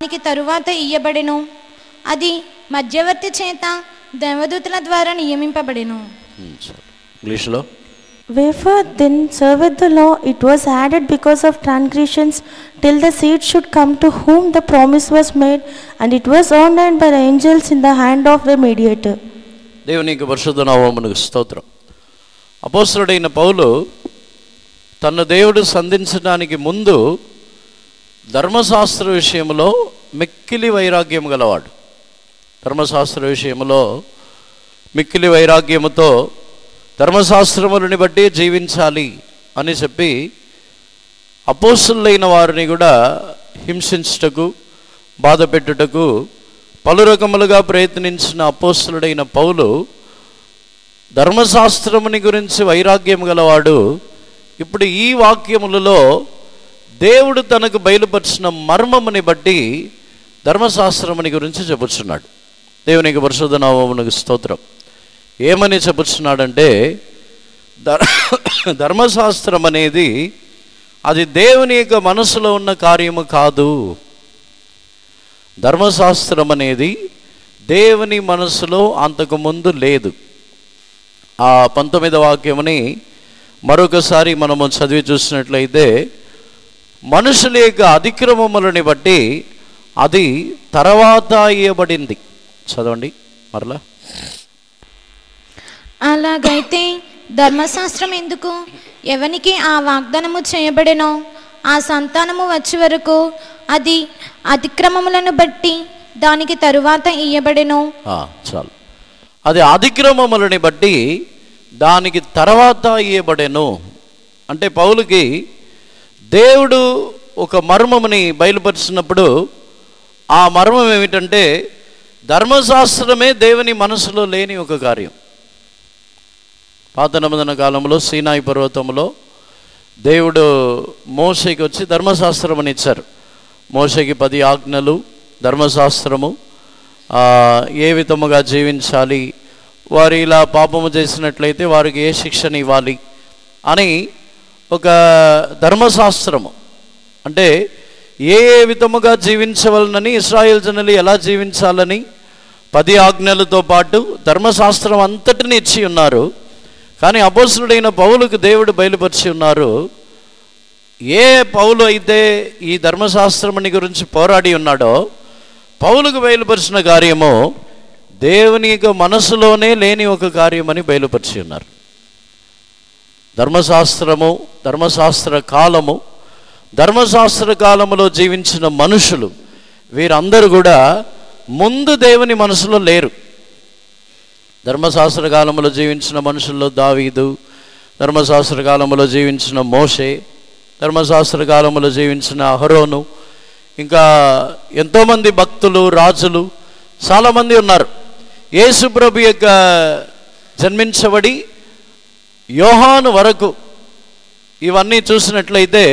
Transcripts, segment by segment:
దానికి తరువాత ఇయ్యబడెను. అది మధ్యవర్తి చేత దేవదూతల ద్వారా నియమింపబడెను. ఇంగ్లీష్లో, Wherefore then serveth the law, it was added because of transgressions, till the seed should come to whom the promise was made, and it was ordained by the angels in the hand of the mediator. దేవునికి పరిశుద్ధ నామమునకు స్తోత్రం. అపోస్తలుడైన పౌలు తన దేవుడు సంధించడానికి ముందు ధర్మశాస్త్ర విషయంలో మిక్కిలి వైరాగ్యం గలవాడు. ధర్మశాస్త్ర విషయంలో మిక్కిలి వైరాగ్యముతో ధర్మశాస్త్రములని బట్టి జీవించాలి అని చెప్పి అపోస్తలులైన వారిని కూడా హింసించుటకు, బాధ పెట్టుటకు పలు రకములుగా ప్రయత్నించిన అపోస్తలుడైన పౌలు ధర్మశాస్త్రముని గురించి వైరాగ్యం గలవాడు. ఇప్పుడు ఈ వాక్యములలో దేవుడు తనకు బయలుపరిచిన మర్మముని బట్టి ధర్మశాస్త్రముని గురించి చెప్పుచున్నాడు. దేవునికి పరిశుద్ధ నామమునకు స్తోత్రం. ఏమని చెప్పుచున్నాడంటే, ధర్మశాస్త్రం అనేది అది దేవుని యొక్క మనసులో ఉన్న కార్యము కాదు. ధర్మశాస్త్రం అనేది దేవుని మనసులో అంతకుముందు లేదు. ఆ 19వ వాక్యముని మరొకసారి మనము చదివి చూసినట్లయితే, మనుషుల యొక్క అతిక్రమములని బట్టి అది తర్వాత ఇయ్యబడింది. చదవండి మరలా. అలాగైతే ధర్మశాస్త్రం ఎందుకు? ఎవనికి ఆ వాగ్దానము చేయబడెనో ఆ సంతానము వచ్చే వరకు అది అతిక్రమములను బట్టి దానికి తరువాత ఇయ్యబడెను. చాలు. అది అతిక్రమములని బట్టి దానికి తర్వాత ఇయ్యబడెను అంటే, పౌలుకి దేవుడు ఒక మర్మముని బయలుపరిచినప్పుడు ఆ మర్మం ఏమిటంటే, ధర్మశాస్త్రమే దేవుని మనసులో లేని ఒక కార్యం. పాత నిబంధన కాలంలో సీనాయి పర్వతంలో దేవుడు మోషేకి వచ్చి ధర్మశాస్త్రం అని ఇచ్చారు. మోషేకి 10 ఆజ్ఞలు, ధర్మశాస్త్రము, ఏ విధముగా జీవించాలి, వారు ఇలా పాపము చేసినట్లయితే వారికి ఏ శిక్షణ ఇవ్వాలి అని ఒక ధర్మశాస్త్రము. అంటే ఏ విధముగా జీవించవలనని, ఇశ్రాయేల్ జనులు ఎలా జీవించాలని 10 ఆజ్ఞలతో పాటు ధర్మశాస్త్రం అంతటిని ఇచ్చి ఉన్నారు. కానీ అపోస్తలుడైన పౌలుకు దేవుడు బయలుపరిచి ఉన్నారు. ఏ పౌలు అయితే ఈ ధర్మశాస్త్రముని గురించి పోరాడి ఉన్నాడో, పౌలుకు బయలుపరిచిన కార్యము దేవుని యొక్క మనసులోనే లేని ఒక కార్యమని బయలుపరిచి ఉన్నారు. ధర్మశాస్త్రము, ధర్మశాస్త్ర కాలము, ధర్మశాస్త్ర కాలములో జీవించిన మనుషులు వీరందరూ కూడా ముందు దేవుని మనసులో లేరు. ధర్మశాస్త్ర కాలంలో జీవించిన మనుషుల్లో దావీదు, ధర్మశాస్త్ర కాలంలో జీవించిన మోషే, ధర్మశాస్త్ర కాలంలో జీవించిన అహరోను, ఇంకా ఎంతోమంది భక్తులు, రాజులు చాలామంది ఉన్నారు. యేసు ప్రభు యొక్క జన్మించబడి యోహాను వరకు ఇవన్నీ చూసినట్లయితే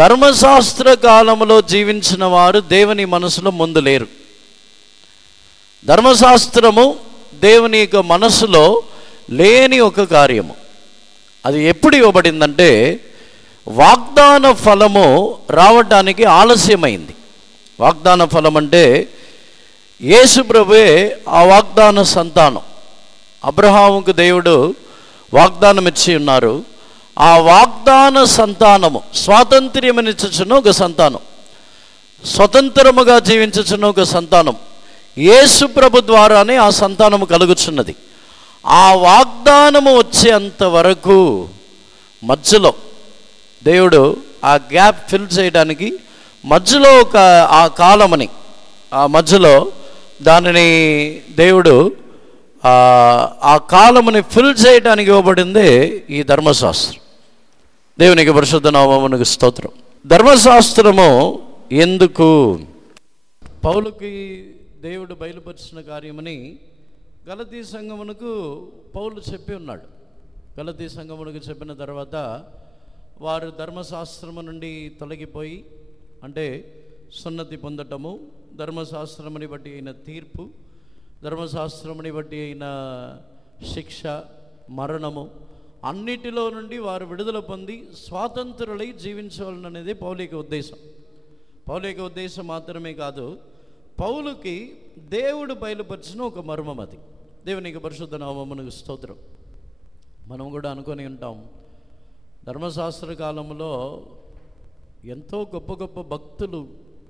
ధర్మశాస్త్ర కాలంలో జీవించిన వారు దేవుని మనసులో ముందు లేరు. ధర్మశాస్త్రము దేవుని యొక్క మనసులో లేని ఒక కార్యము. అది ఎప్పుడు ఇవ్వబడిందంటే, వాగ్దాన ఫలము రావటానికి ఆలస్యమైంది. వాగ్దాన ఫలం అంటే యేసు ప్రభువే ఆ వాగ్దాన సంతానం. అబ్రహాముకు దేవుడు వాగ్దానం ఇచ్చి ఉన్నారు. ఆ వాగ్దాన సంతానము స్వాతంత్ర్యమనిచ్చుచున్న ఒక సంతానం, స్వతంత్రముగా జీవించుచున్న ఒక సంతానం యేసు ప్రభు ద్వారానే ఆ సంతానము కలుగుచున్నది. ఆ వాగ్దానము వచ్చేంత వరకు మధ్యలో దేవుడు ఆ గ్యాప్ ఫిల్ చేయడానికి మధ్యలో ఒక ఆ కాలమని, ఆ మధ్యలో దానిని దేవుడు ఆ కాలముని ఫిల్ చేయడానికి ఇవ్వబడిందే ఈ ధర్మశాస్త్రం. దేవునికి పరిశుద్ధ నామమునకు స్తోత్రం. ధర్మశాస్త్రము ఎందుకు? పౌలుకి దేవుడు బయలుపరిచిన కార్యమని గలతీ సంఘమునకు పౌలు చెప్పి ఉన్నాడు. గలతీ సంఘమునకు చెప్పిన తర్వాత వారు ధర్మశాస్త్రము నుండి తొలగిపోయి, అంటే సున్నతి పొందటము, ధర్మశాస్త్రముని బట్టి అయిన తీర్పు, ధర్మశాస్త్రముని బట్టి అయిన శిక్ష, మరణము, అన్నిటిలో నుండి వారు విడుదల పొంది స్వాతంత్రులై జీవించవాలనేది పౌలు యొక్క ఉద్దేశం. పౌలు యొక్క ఉద్దేశం మాత్రమే కాదు, పౌలుకి దేవుడు బయలుపరిచిన ఒక మర్మం అది. దేవునికి పరిశుద్ధ నామమునకు స్తోత్రం. మనం కూడా అనుకొని ఉంటాం, ధర్మశాస్త్ర కాలంలో ఎంతో గొప్ప గొప్ప భక్తులు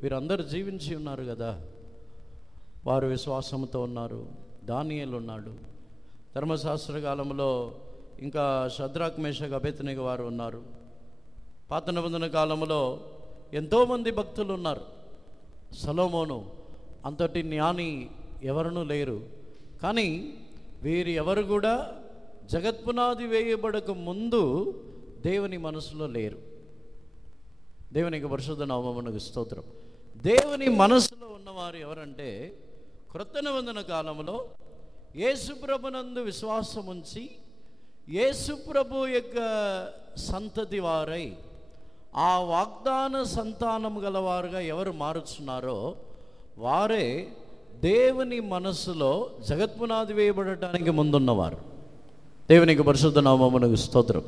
వీరందరూ జీవించి ఉన్నారు కదా, వారు విశ్వాసంతో ఉన్నారు. దానియేలు ఉన్నాడు. ధర్మశాస్త్ర కాలంలో ఇంకా షద్రాక్ మేషక్ అబేద్నెగో వారు ఉన్నారు. పాత నిబంధన కాలంలో ఎంతోమంది భక్తులు ఉన్నారు. సొలొమోను అంతటి జ్ఞాని ఎవరునూ లేరు. కానీ వీరు ఎవరు కూడా జగత్పునాది వేయబడక ముందు దేవుని మనసులో లేరు. దేవునికి పరిశుద్ధ నామమునకు స్తోత్రం. దేవుని మనసులో ఉన్నవారు ఎవరంటే, క్రొత్త నిబంధన కాలంలో యేసుప్రభునందు విశ్వాసం ఉంచి యేసుప్రభు యొక్క సంతతి వారై ఆ వాగ్దాన సంతానం గలవారుగా ఎవరు మారుచున్నారో వారే దేవుని మనస్సులో జగత్పునాది వేయబడటానికి ముందున్నవారు. దేవునికి పరిశుద్ధ నామమునకు స్తోత్రం.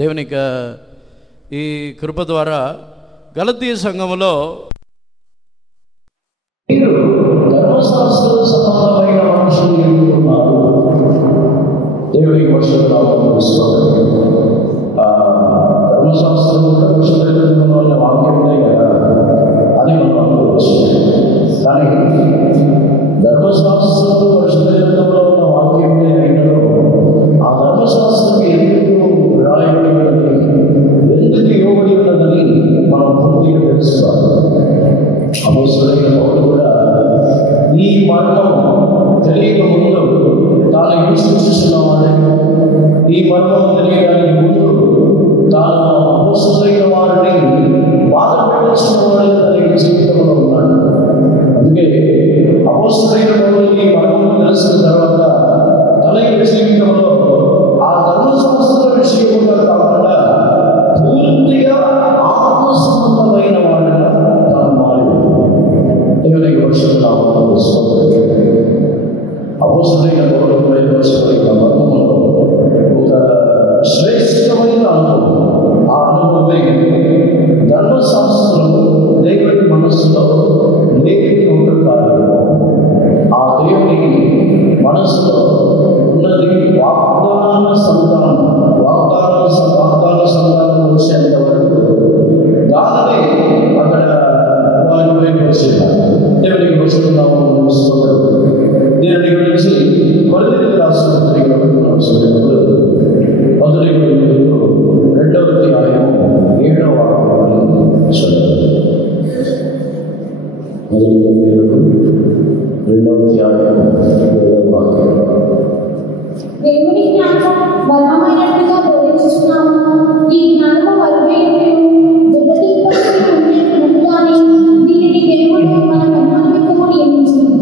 దేవునికి ఈ కృప ద్వారా గలతీ సంఘములో ధర్మశాస్త్ర సమానమైన మనుషులు ఎన్నుకున్నారు. దేవునికి పరిశుద్ధ నామమునకు స్తోత్రం. ధర్మశాస్త్రం వల్ల వాక్యం ఉన్నాయి కదా అని మనం అనుకోవచ్చు. కానీ ధర్మశాస్త్రంలో పరిశుద్ధంలో ఉన్న వాక్యం అయినలో ఆ ధర్మశాస్త్రం ఎందుకు రాయబడి ఉన్నది, ఎందుకు ఇవ్వబడి ఉన్నదని మనం పూర్తిగా తెలుసుకోవాలి. అపోస్తలుడైన పౌలు కూడా ఈ మర్మం తెలియక ముందు తాను ఏం సూచిస్తున్నామని, ఈ మర్మం తెలియడానికి ముందు తాను అపోస్తలుడైన వారిని బాధ పెట్టించిన వాడిని తన జీవితంలో ఉన్నాడు. అందుకే అపోస్తలుడైన పౌలుకి ఈ మర్మం తెలిసిన తర్వాత తన జీవితంలో ఆ ధర్మశాస్త్ర విషయంగా కాకుండా పూర్తిగా ఆత్మ సంబంధమైన వాడిగా తాను మారింది. దేవునికి పరిశుద్ధ నామమునకు స్తోత్రం. అపోస్తలుడైన పౌలు బయలుపరచబడిన మర్మములో ఒక శ్రేష్టమైన అనుభవం, ఆ అనుభవమే ధర్మశాస్త్రం దేవుని మనస్సులో లేని ఒక కార్యం. ఆ దేవుని మనస్సులో ఉన్నది వాగ్దాన సంతానం. వాగ్దాన సంతానం వచ్చేంత వరకు దానినే అక్కడ వారి బయలుపరిచేవారు. దేవునికి పరిశుద్ధ నామమునకు స్తోత్రం. దేవుని గురించి కొరింథీయులకు రాసిన పత్రికలో మనం చదివినప్పుడు మొదటి కొరింథీయులకు 2వ అధ్యాయం 7వ వాక్యాన్ని చదవండి. మొదటి కొరింథీయులకు 2వ అధ్యాయం 7వ వాక్యం. దేవుని జ్ఞానం బలమైనట్టుగా బోధించుచున్నాము. ఈ జ్ఞానము వరువైనను జగదీపముగా ఉండేది కానీ దీనిని దేవుడు మన మహిమానిమిత్తము నియమించును.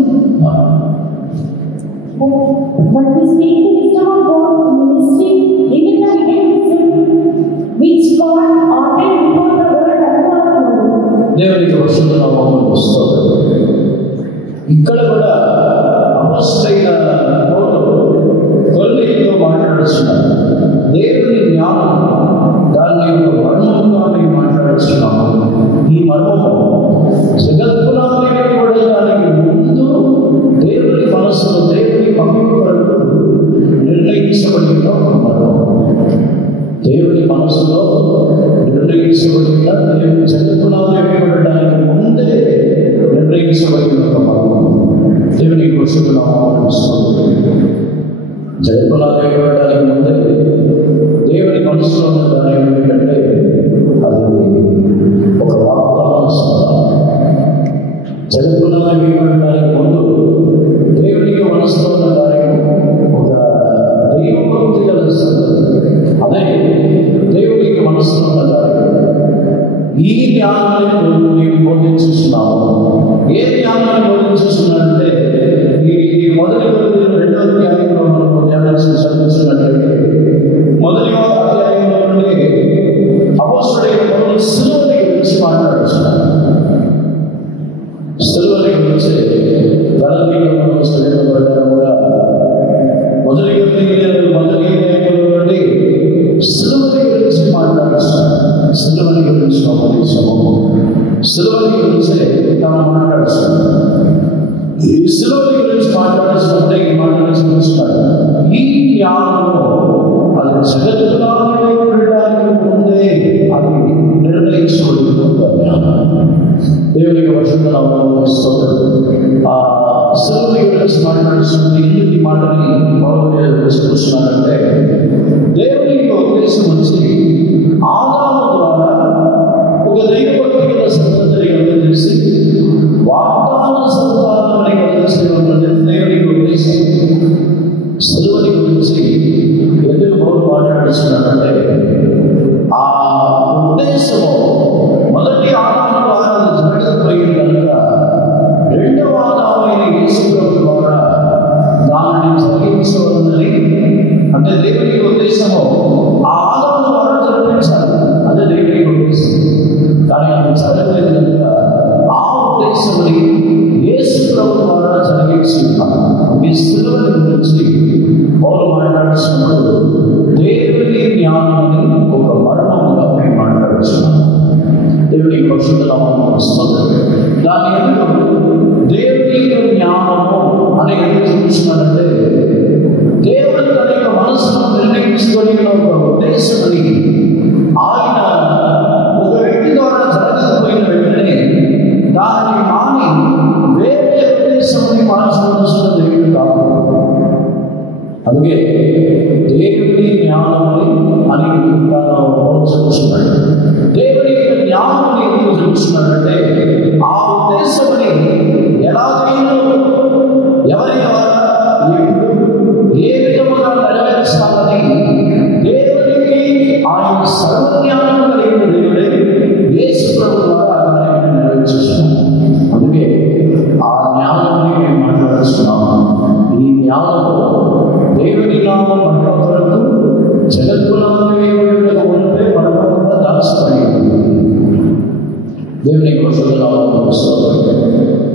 But we speak the wisdom of God in the mystery, even the hidden wisdom which God ordained before the world unto our glory. దేవునికి పరిశుద్ధ నామమునకు స్తోత్రం. ఇక్కడ కూడా అపోస్తలుడైన పౌలు కొరింథీయులతో మాట్లాడుతున్నారు. దేవుని జ్ఞానం దాన్ని ఒక మర్మముగా మేము మాట్లాడుతున్నాము. ఈ మర్మము జగత్పునాది వేయబడడానికి ముందు దేవుని మనస్సులో దేవుని మహిమ కొరకు నిర్ణయించబడిన ఒక మర్మం. దేవుని మనస్సులో నిర్ణయించబడిన, దేవుని జగత్పునాది వేయబడడానికి ముందే నిర్ణయించబడిన ఒక మర్మం. దేవునికి పరిశుద్ధ నామమునకు స్తోత్రం. జగత్పునాది వేయబడడానికి ముందే దేవుని మనసులో ఉన్న దాని ఏమిటంటే అది ఒక వాగ్దాన సంతానం. జగత్పునాది వేయబడడానికి ముందు దేవునికి మనసులో ఉన్న కార్యం ఒక దైవభక్తి గల సంగతి. అదే దేవునికి మనసులో ఉన్న కార్యం. ఈ జ్ఞానాన్ని మేము బోధించుతున్నాము. ఏ జ్ఞానాన్ని బోధించుతున్నాడంటే ఈ మొదటి కొరింథీయుల 2వ అధ్యాయంలో మనం ధ్యానాన్ని చదువుతున్నట్లయితే మొదటి అధ్యాయంలో నుండి అపోస్తలుడైన పౌలు సిలువని గురించి మాట్లాడుతున్నారు. సిలువని గురించి గలతీయులకు మనం చదివిన ప్రకారముగా మొదటి అధ్యాయంలో నుండి సిలువని గురించి మాట్లాడుతున్నారు. సిలువని గురించి ఉపదేశము, శిలువని గురించి మాట్లాడుతుంటే ఈ మాటలు చూపిస్తున్నాడు. ఈ జ్ఞానము అది జగత్తులాగే ఉండడానికి ముందే అది నిర్ణయించబడింది. దేవునికి వర్షిస్తున్నాము. శిలువని గురించి మాట్లాడుతుంటే ఎందుకు ఈ మాటని చూస్తున్నాడంటే, దేవుని యొక్క ఉద్దేశం వచ్చి ఆదాము ద్వారా ఒక దైవభక్తిగల సంతతిని కలిసి వాగ్దాన సంతానాన్ని కలిగిస్తున్నది దేవుని ఉద్దేశం. శిలువని గురించి ఎందుకు పౌలు మాట్లాడుతున్నాడంటే, ఆ ఉద్దేశము మొదటి ఆదాము ద్వారా జరగకపోయింది కనుక రెండవ ఆదామైన యేసు ప్రభు ద్వారా దానిని జరిగించవలనని, అంటే దేవుని ఉద్దేశము ఆ ఆదాము ద్వారా జరిపించాలి, అదే దేవుని ఉద్దేశం. కానీ అది జరగలేదు కనుక ఆ ఉద్దేశముని యేసు ప్రభు ద్వారా జరిగించి ఈ శిలువని గురించి పౌలు మాట్లాడుతున్నప్పుడు దేవుని జ్ఞానాన్ని ఒక మరణముగా మేము మాట్లాడుతున్నాం. దేవుని పరిశుద్ధనామమును వస్తుంది. దాని ఎందుకు దేవుని జ్ఞానము అని ఎందుకు చూస్తున్నాడంటే, దేవుడు తన యొక్క మనసును నిర్ణయించుకొని ఒక ఉద్దేశమని ఆయన ఒక వ్యక్తి ద్వారా జరగకపోయిన వెంటనే దానిని మాని వేరే ఉద్దేశమని మార్చవలసిన దేవుడు కాదు. అందుకే దేవుని జ్ఞానమని అని చూస్తున్నాడు. దేవుని జ్ఞానాన్ని ఎందుకు చూస్తున్నాడంటే, ఆ ఉద్దేశమని ఎలాగైనా ఎవరి ద్వారా ఏ విధముగా నెరవేర్చాలని దేవునికి ఆయన సర్వజ్ఞానం కలిగిన దేవుడే యేసు ప్రభు ద్వారా ఆయన నెరవేర్చేస్తున్నాడు. అందుకే ఆ జ్ఞానాన్ని మేము మాట్లాడుతున్నాము. ఈ జ్ఞానము దేవుని నామం మహిమపడుతూ జగత్తులాగే ఉంటే మనమంతా దాచబడింది. దేవునికి పరిశుద్ధనామమును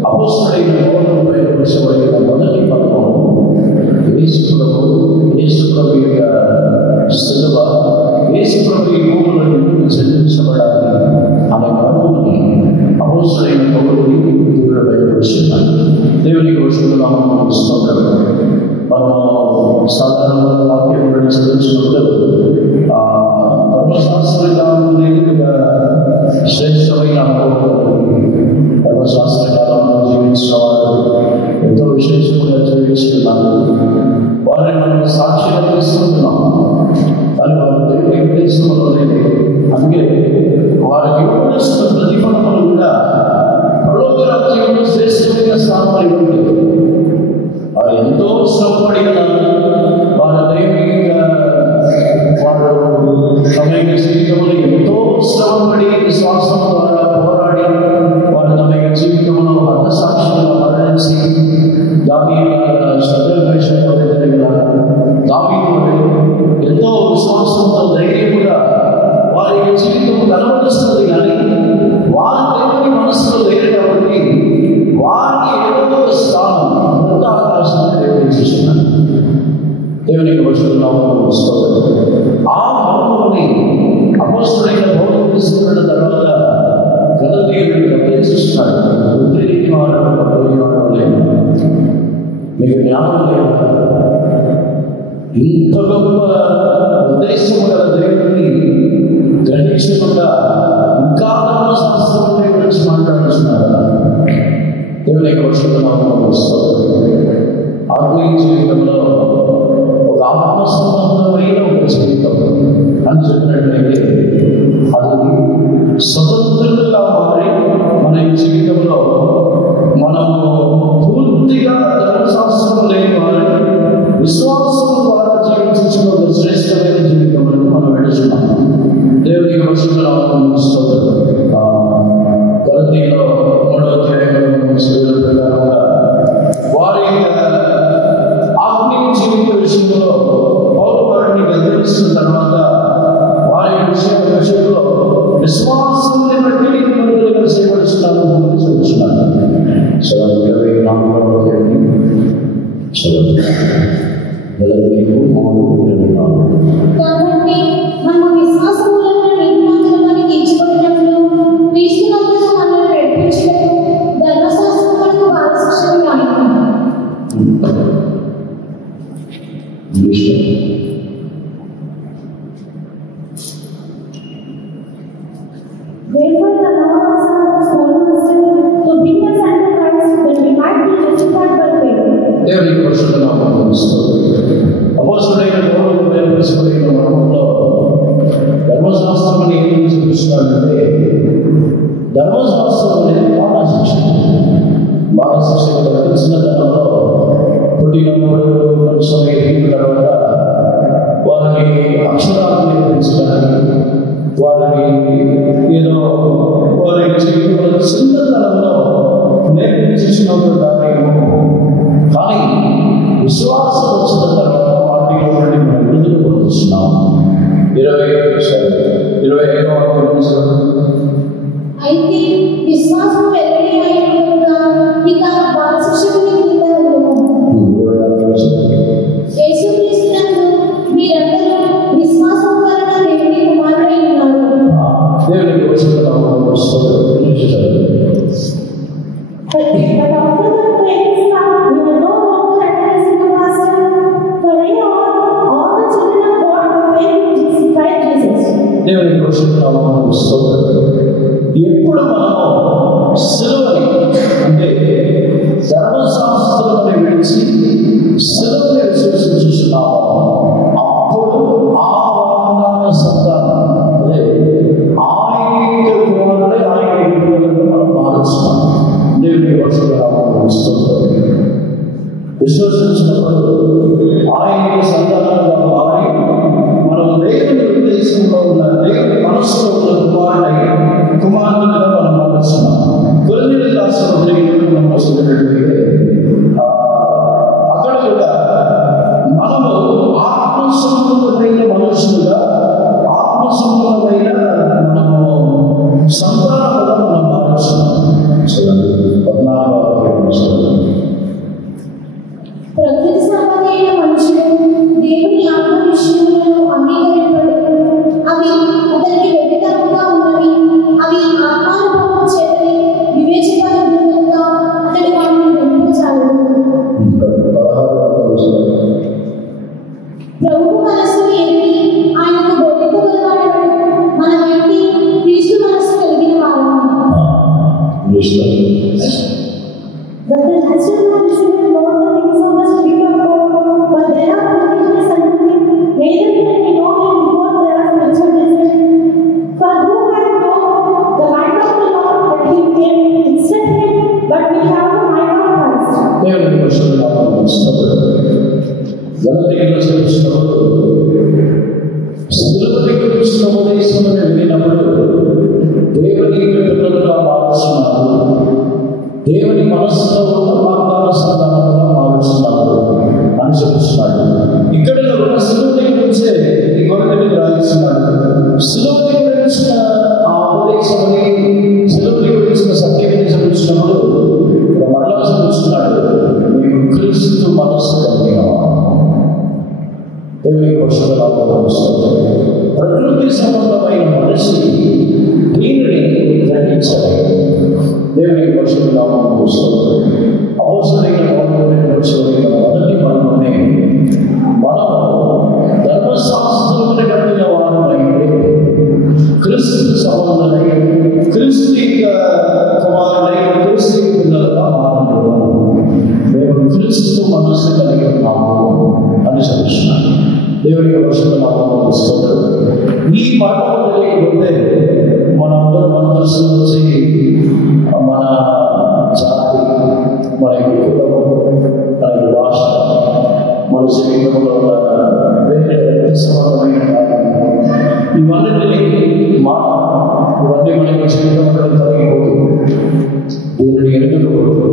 అపోస్తలుడైన పౌలుపై కురిసబడిన మొదటి పథకము యేసు ప్రభు యొక్క శిలువ, యేసు ప్రభు ఈ భూములో ఎందుకు చెల్లించబడాలి అనే మర్మముని అపోస్తలుడైన పౌలుని దేవుడిపై కురిసినాడు. దేవునికి పరిశుద్ధనామమును స్తోత్రం. మనము సాధారణంగా వాక్యం చదివించినప్పుడు ధర్మశాస్త్ర కాలం అనేది శ్రేష్టమైన ధర్మశాస్త్ర కాలంలో జీవించిన వారు ఎంతో విశేషంగా జీవిస్తున్నారు. వారిని మనం సాక్షిగా తీసుకుంటున్నాం, కానీ వారి దేవుని ఉద్దేశంలో లేదు. అందుకే వారికి ఇవ్వవలసిన ప్రతిఫలములు కూడా పరలోక రాజ్యంలో శ్రేష్టమైన స్థానంలో ఇవ్వలేదు. వారు ఎంతో శ్రమపడి వారి దైవిక వారు తమ యొక్క జీవితంలో ఎంతో శ్రమపడి విశ్వాసం ద్వారా పోరాడి వారు తమ యొక్క జీవితంలో హతసాక్షులుగా మరణించి ఎంతో విశ్వాసంతో ధైర్యముగా వారి యొక్క జీవితం కనబడుస్తుంది. కానీ వారి దేవుని మనసులో లేదు కాబట్టి వారికి ఏదో ఒక స్థానం ఆకాశాన్ని దేవుని చూస్తున్నారు. దేవునికి పరిశుద్ధనామమును ఆ మర్మముని అపోస్తలుడైన పౌలు తీసుకున్న తర్వాత గలతీయులను గమనిస్తున్నాడు. బుద్ధిని వాడడం లేదు, మీకు జ్ఞానం లేదు. ఇంత గొప్ప ఉద్దేశం గల దేవుడిని గ్రహించకుండా ఇంకా ధర్మశాస్త్రం గురించి మాట్లాడుతున్నారు. దేవునికి పరిశుద్ధనామమును ఆత్మీయ జీవితంలో ఒక ఆత్మ సంబంధమైన ఒక జీవితం అని చెప్పినట్లయితే అది స్వతంత్రులుగా మారి మన జీవితంలో మనము పూర్తిగా ధర్మశాస్త్రం లేని వారిని విశ్వాసం ద్వారా జీవించిన ఒక శ్రేష్టమైన జీవితం మనం వెళుతున్నాం. దేవునికి పరిశుద్ధనామమును గలతీయులో 3వ అధ్యాయంలో ప్రకారంగా వారి ఆత్మీయ జీవిత విషయంలో పౌలు వారిని గద్దిస్తున్న తర్వాత వారి విషయంలో విశ్వాసాన్ని బట్టి మందులుగా చేయబడుతున్నాను అని చెబుతున్నాను. 24వ కాబట్టి మనము విశ్వాసములను నీతిమంతులమని తీర్చబడినట్లు క్రీస్తునందు మనల్ని నడిపించుటకు ధర్మశాస్త్రమునకు వారసులమని కాదు. Therefore, the Lord also has told us to bring us unto Christ that we might be justified by faith. దేవునికి పరిశుద్ధ నామమున స్తోత్రం. అపోస్తలుడైన పౌలు నేర్పించబడిన మార్గంలో ధర్మశాస్త్రం అని ఏం చూపిస్తున్నాడంటే, ధర్మశాస్త్రం అనేది బాలశిక్ష కాబట్టి చిన్నతనంలో పుట్టినప్పుడు కొంచెం ఎదిగిన తర్వాత వారికి అక్షరాలు నేర్పించడానికి, వారికి ఏదో వారికి చేయడం చిన్నతనంలో నేర్పించినప్పుడు కార్యము. కానీ విశ్వాసం వచ్చిన తర్వాత వాటిలో నుండి మనం విడుదల పొందుతున్నాం. 25వ వాక్యం. అయితే విశ్వాసం వెల్లడి అయిన కనుక ఇక బాలశిక్షకుని క్రింద ఉండము. యేసుక్రీస్తునందు మీరందరూ విశ్వాసం వలన దేవుని కుమారుడై ఉన్నారు. దేవునికి పరిశుద్ధ నామమున స్తోత్రం. But after the faith is come, we are no longer under the master. For they are all the children of God by faith in Christ Jesus. దేవునికి పరిశుద్ధ నామమున స్తోత్రం. ఎప్పుడు మనము సిలువని అంటే ధర్మశాస్త్రాన్ని విడిచి సిలువని విశ్వసించున్నామో అప్పుడు ఆ వాగ్దాన సంతానం అదే ఆయన కుమారుడే ఆయన ఇంటికి మనం మారుస్తున్నాం. దేవునికి పరిశుద్ధ నామమున స్తోత్రం. విశ్వసించినప్పుడు ఆయన సంతానంగా మారి మనం దేవుని ఉద్దేశంలో ఉన్న దేవుని మనసులో ఉన్న కుమారుడుగా మనం మారుస్తున్నాం. కొరింథీయులకు రాసిన పత్రికలో మనం చూసినట్లయితే అక్కడ కూడా మనము ఆత్మసంబంధమైన మనుషులుగా, ఆత్మసంబంధమైన మనము సంతానంగా మనం మారుస్తున్నాం. చూడండి 14వ వాక్యం. ప్రకృతి సంబంధమైన మనుషులు దేవుని ఆత్మ విషయములను అంగీకరింపడు. అవి అతనికి వ్యతిరేకంగా ఉన్నవి. అవి ఆత్మానుభవం చేతని వివేచింపని కనుక అతడు వాటిని గ్రహించగలడు. ప్రభువు మనస్సును ఎరిగి ఆయనకు బోధింపగలవాడు. మనమైతే క్రీస్తు మనస్సు కలిగిన వారము. But the natural man receiveth not the things of the Spirit of God, but they are foolishness unto him. Neither can he know them because they are spiritual discerned. For who can know the mind of the Lord, but he came instead him, but we have the mind of Christ. దేవునికి పరిశుద్ధ నామమున స్తోత్రం. గలతీయులకు చూసినప్పుడు సిలువని గురించిన ఉపదేశమును వినినప్పుడు దేవుని పిల్లలుగా మారుస్తున్నారు. దేవుని మనస్సులో ఉన్న వాగ్దాన సంతానంగా మారుస్తున్నారు అని చెప్తున్నాడు. ఇక్కడ ఉన్న సిలువని గురించే ఈ కొరింథీయులకు రాయిస్తున్నాడు. సిలువని గురించిన ఆ ఉపదేశముని, సిలువని గురించిన సత్యాన్ని చూపించినప్పుడు మరలా చూస్తున్నాడు, మీకు క్రీస్తు మనస్సు కలిగిన దేవుని పరిశుద్ధ నామమున స్తోత్రం. ప్రకృతి సంబంధమైన మనిషి దీనిని గ్రహించలేదు. దేవునికి పరిశుద్ధ నామమున స్తోత్రం. అపోస్తలుడైన పౌలు పరిశుద్ధుడైన మొదటి పనులనే మనము ధర్మశాస్త్రమును కట్టిన వారమైతే క్రీస్తు సంబంధులై, క్రీస్తు కుమారులై, క్రీస్తు పిల్లలుగా మారలేదు. మేము క్రీస్తు మనస్సు కలిగి ఉన్నాము అని చెప్తున్నాను. దేవునికి పరిశుద్ధ నామమున స్తోత్రం. ఈ మరణము తెలియకపోతే మనందరూ మన దృష్టిలో వచ్చి మన జాతి, మన కులము, మన భాష, మన శరీరంలో ఉన్న వేరే సంబంధమైన కార్యము ఇవన్నీ మనకి జీవితంలో కలిగిపోతుంది. దేవుని ఎన్నుకోవద్దు.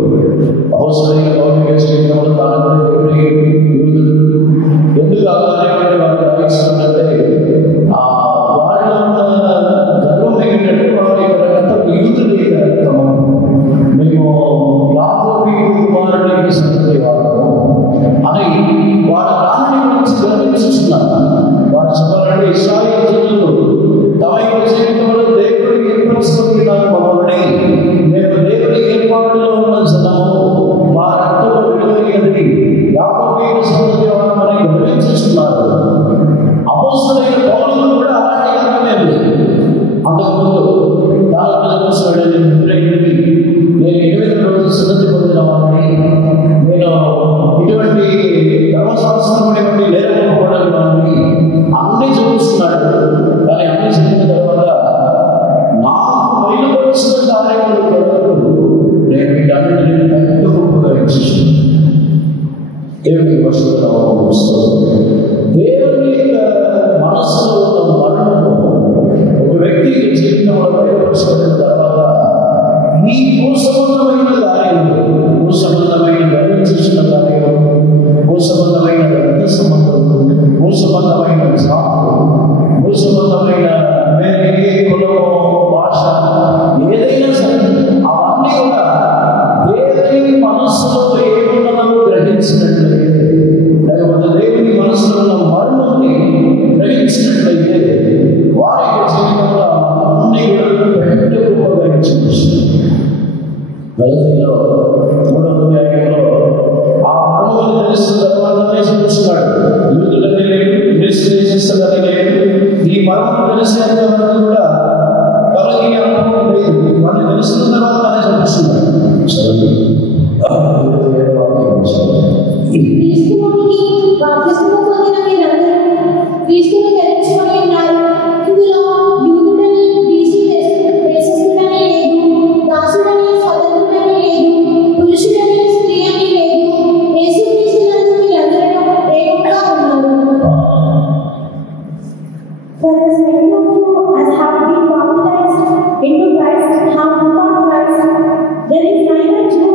అవసరమైన భౌతిక జీవితంలో తాను దేవుని యూదులు ఎందుకు ఆ కార్యమైన వారిని రాయిస్తుందంటే వారిలో ఉన్న గర్వం ఏంటంటే వారి యొక్క రక్తం యూదులే రక్తము, మేము యాకోబు కుమారుడికి సంతతి వారము అని వారి దానిని గురించి గర్వించుతున్నారు. వారు చెప్పాలంటే ఇశ్రాయేలు జనులు తమ యొక్క జీవితంలో దేవుడు ఏర్పరచుకుంటున్నారు మమ్మల్ని, మేము దేవుడి ఏర్పాటులో ఉన్న జనము, మా రక్తము విలువైనది చెందిన వాడిని, నేను ఇటువంటి ధర్మశాస్త్రమైనటువంటి నేరపడని వాడిని అన్నీ చూపిస్తున్నాడు. కానీ అన్నీ చెప్పిన తర్వాత నాకు బయలుపరుస్తున్న కార్యములు కొరకు నేను వీటన్నిటిని పెద్ద గొప్పగా ఇచ్చేసాను. దేవునికి వస్తుంది. దేవుని యొక్క మనస్సులో ఉన్న మరణము ఒక వ్యక్తి జీవితంలో బయలుపరుచుకున్న తర్వాత ఈ భూసంబంధమైన కార్యములు, భూసంబంధమైన ధరించిన కార్యములు, భూసంబంధమైన రక్త సంబంధము, భూసంబంధమైన జాతులు, భూసంబంధమైన వేరే కులము, భాష, ఏదైనా సరే అవన్నీ కూడా దేవుని మనస్సులో ఏమున్నదో గ్రహించినట్లయితే, లేకపోతే దేవుని మనస్సులో ఉన్న మరణాన్ని గ్రహించినట్లయితే వారి యొక్క జీవితంలో అన్ని కూడా పెద్ద గొప్పగా చూపిస్తారు. గలతీలో 3వ అధ్యాయంలో ఆ మరణం తెలుస్తున్న తర్వాతనే చూపిస్తున్నాడు. యూదులని లేదు, గ్రీసు దేశస్తులని లేదు, ఈ మరణం తెలిసేంత వరకు కూడా వాళ్ళకి అనుభవం లేదు. వాళ్ళు తెలుస్తున్న తర్వాతనే చూపిస్తున్నాడు. క్రీస్తులోనికి బాప్తిస్మము పొందిన మీరందరూ క్రీస్తును ధరించుకొని ఉన్నారు. ఇందులో యూదుడని, గ్రీసు దేశస్థుడని లేదు, దాసుడని, స్వతంత్రుడని లేదు, పురుషుడని, స్త్రీ అని లేదు. యేసుక్రీస్తునందు మీరందరూ ఏకంగా ఉన్నారు. For as many of you as have been baptized into Christ have put on Christ. There is neither Jew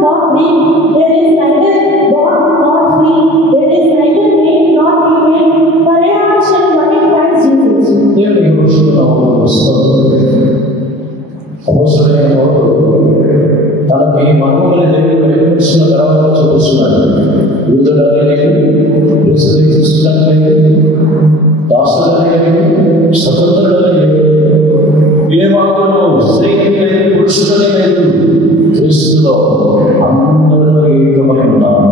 nor Greek, there is neither bond nor free, there is neither male nor female, for all shall one in Christ Jesus. దేవుని వస్తుంది. అవసరమైన వాడు తనకి మనుమని దేవుడు బయలుపరిచిన తర్వాత చూపిస్తున్నాడు. యూదుడని లేదు, Greece దేశస్తుడని లేదు, దాసుడని లేదు, స్వతంత్రుడని లేదు, ఏ మాత్రము స్త్రీ లేదు, పురుషుడని లేదు, క్రీస్తులో అందరూ ఏకమై ఉన్నారు.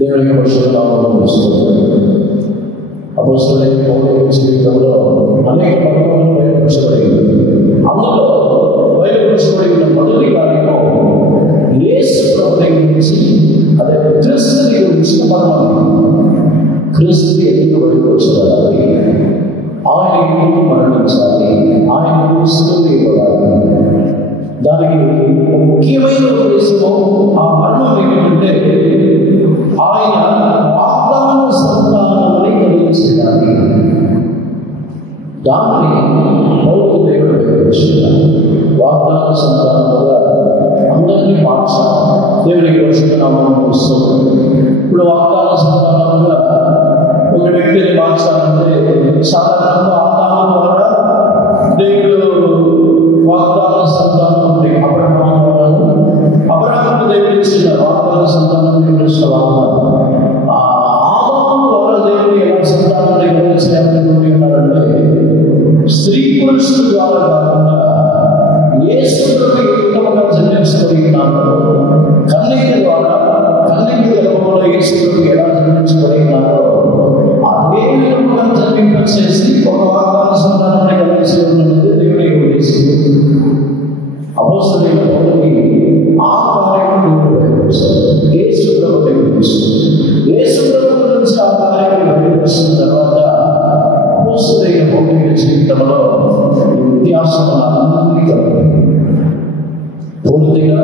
దేవుని పరిశుద్ధనామమున వస్తుంది. అపోస్తలుడైన పౌలు జీవితంలో అనేక మర్మాలు బయలుపరచబడింది. అందులో బయలుపరచబడి ఉన్న మొదటి కార్యము యేసు ప్రభువుని గురించి, అదే క్రీస్తుని గురించిన మర్మం. క్రీస్తుని ఎందుకు బయలుపరచబడాలి, ఆయన ఎందుకు మరణించాలి, ఆయన క్రీస్తుని ఇవ్వడాలి, దానికి ముఖ్యమైన ఉద్దేశము ఆ మరణం ఏంటంటే ఆయన వాగ్దాన సంతానాన్ని కలిగించాలి. దాన్ని పౌలు దేవుడు బయలుపరిచాడు. వాగ్దాన సంతానముగా అందరినీ మార్చాలి. దేవునికి పరిశుద్ధనామమున వస్తుంది. ఇప్పుడు వాగ్దాన సంతానముగా ఒక వ్యక్తిని మార్చాలంటే సాధారణంగా ఆదాము ద్వారా దేవుడు వాగ్దాన సంతానం అబ్రహాము ద్వారా, అబ్రహాముకు దేవుడు ఇచ్చిన వాగ్దాన సంతానం ఇచ్చిన వాగ్దానం, ఆదాము ద్వారా దేవుడు ఎలా సంతానాన్ని కలిగించాలని ఉన్నారంటే స్త్రీ పురుషుల ద్వారా కాకుండా యేసు ప్రభువు ఉత్తమంగా జన్మించుకొని ఉన్నాడు. కన్యక ద్వారా, కన్యక గర్భంలో యేసు ప్రభువు ఎలా జన్మించుకొని ఉన్నారో అదే విధంగా జన్మింపచేసి ఒక వాగ్దాన సంతానాన్ని కలిగించి ఉన్నది దేవుని ఉద్దేశం. అపోస్తలుడైన పౌలుకి ఆ కార్యము బయలుపరిచాడు. యేసు ప్రభువు బయలుపరిచాడు. యేసు ప్రభువు గురించి ఆ కార్యము బయలుపరిచిన తర్వాత అపోస్తలుడైన పౌలు జీవితంలో వ్యత్యాసములన్నీ కలిగాయి. పూర్తిగా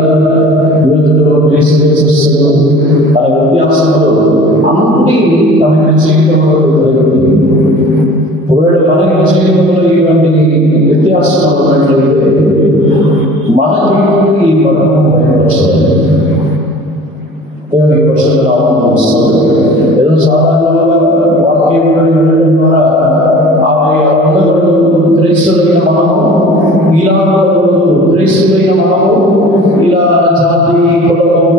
యూదులు, గ్రీసు దేశస్థులు అనే వ్యత్యాసములు అన్నీ తన జీవితంలో కలిగింది. ఒకవేళ మనకి జీవితంలో ఇటువంటి వ్యత్యాసములు ఉన్నట్లయితే మనకి ఈ మరణం బయలుపరచాలి. దేవునికి పరిశుద్ధనామమున వస్తుంది. ఏదో సాధారణంగా వాక్యం వినడం ద్వారా ఆమె అందరూ క్రైస్తవులైన మనము, ఇలా క్రైస్తవులైన మనము, ఇలా జాతి, కులము,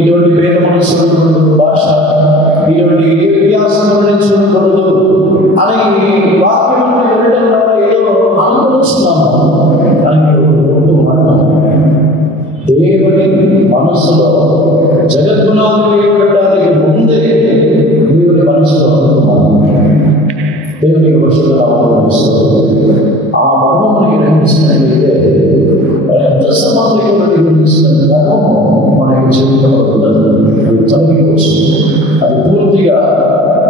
ఇటువంటి భేద మనసు, భాష, ఇటువంటి ఏ వ్యత్యాసములను చూడకూడదు అని వాక్యం వినడం ద్వారా ఏదో అనుభవిస్తున్నాము. కానీ దేవుని మనస్సులో జగద్గుణాలు వేయబడడానికి ముందే దేవుని మనసులో దేవునికి పరిశుద్ధనామమున వస్తుంది. ఆ మర్మముని గ్రహించినట్లయితే ఎంత సమాధికమైన చేసిన గర్వము మన జీవితంలో ఉండదు. అది తొలగిపోవచ్చు. అది పూర్తిగా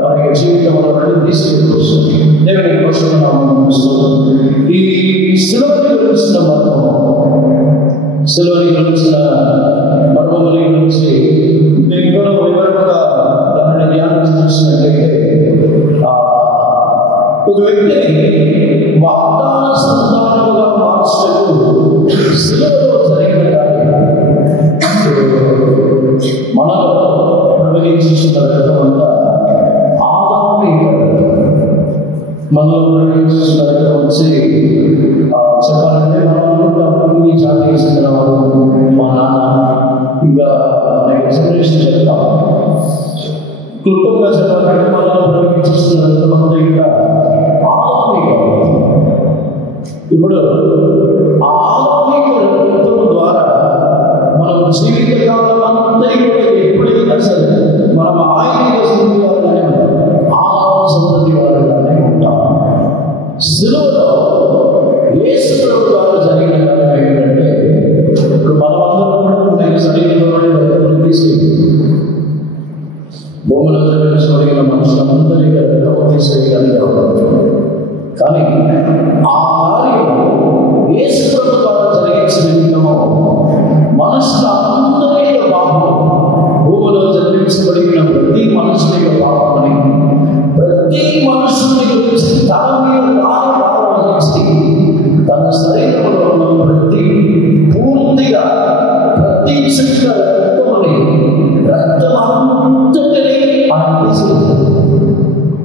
మన జీవితంలో నుండి తీసుకెళ్ళవచ్చు. దేవుని కోసం ఈ శిలువని గురించిన మర్మము, శిలువని గురించిన మర్మముల గురించి ఇంకనూ వివరంగా దానిని ధ్యానం చేసినట్లయితే ఒక వ్యక్తిని వాగ్దాన సంతానముగా మార్చటకు శిలువలో జరిగిన కార్యం మనలో ప్రవహించిన రక్తమంతా మనలో ప్రవేశించిన రక్తం వచ్చి చెప్పాలంటే మనం అనుకుంటాం ఈ జాతికి చెందిన వారు, మా నాన్న, ఇంకా ఎక్స్ప్లెనేషన్ చెప్తాం. క్లుప్తంగా చెప్పాలంటే మనలో ప్రవేశిస్తున్న రక్తం అంతా ఇంకా ఆత్మీయ. ఇప్పుడు ఆ ఆత్మీయ రక్తం ద్వారా మనం జీవితకాలం అంతా కూడా ఎప్పుడైనా సరే మనం ఆయన సంతతి వారుగానే ఉంటాం, ఆత్మ సంతతి వారుగానే ఉంటాం. శిలువలో యేసు ప్రభు ద్వారా జరిగిన కార్యం ఏంటంటే, ఇప్పుడు మనమందరం కూడా మన శరీరంలోని రక్తం తీసుకెళ్ళి భూమిలో జన్మించబడిన మనుషులందరికీ రక్తం తీసుకెళ్ళగలిగే ఉంటారు. కానీ ఆ కార్యం యేసు ప్రభు ద్వారా జరిగించిన విధము మనుషులందరి యొక్క పాపం, భూమిలో జన్మించబడిన ప్రతి మనుషుల యొక్క పాపమని, ప్రతి మనుషుని గురించి తన మీద తాను భావించి తన శరీరంలో ఉన్న పూర్తిగా ప్రతి చుక్క రక్తముని రక్తమంతటిని ఆయన తీసుకుంటారు.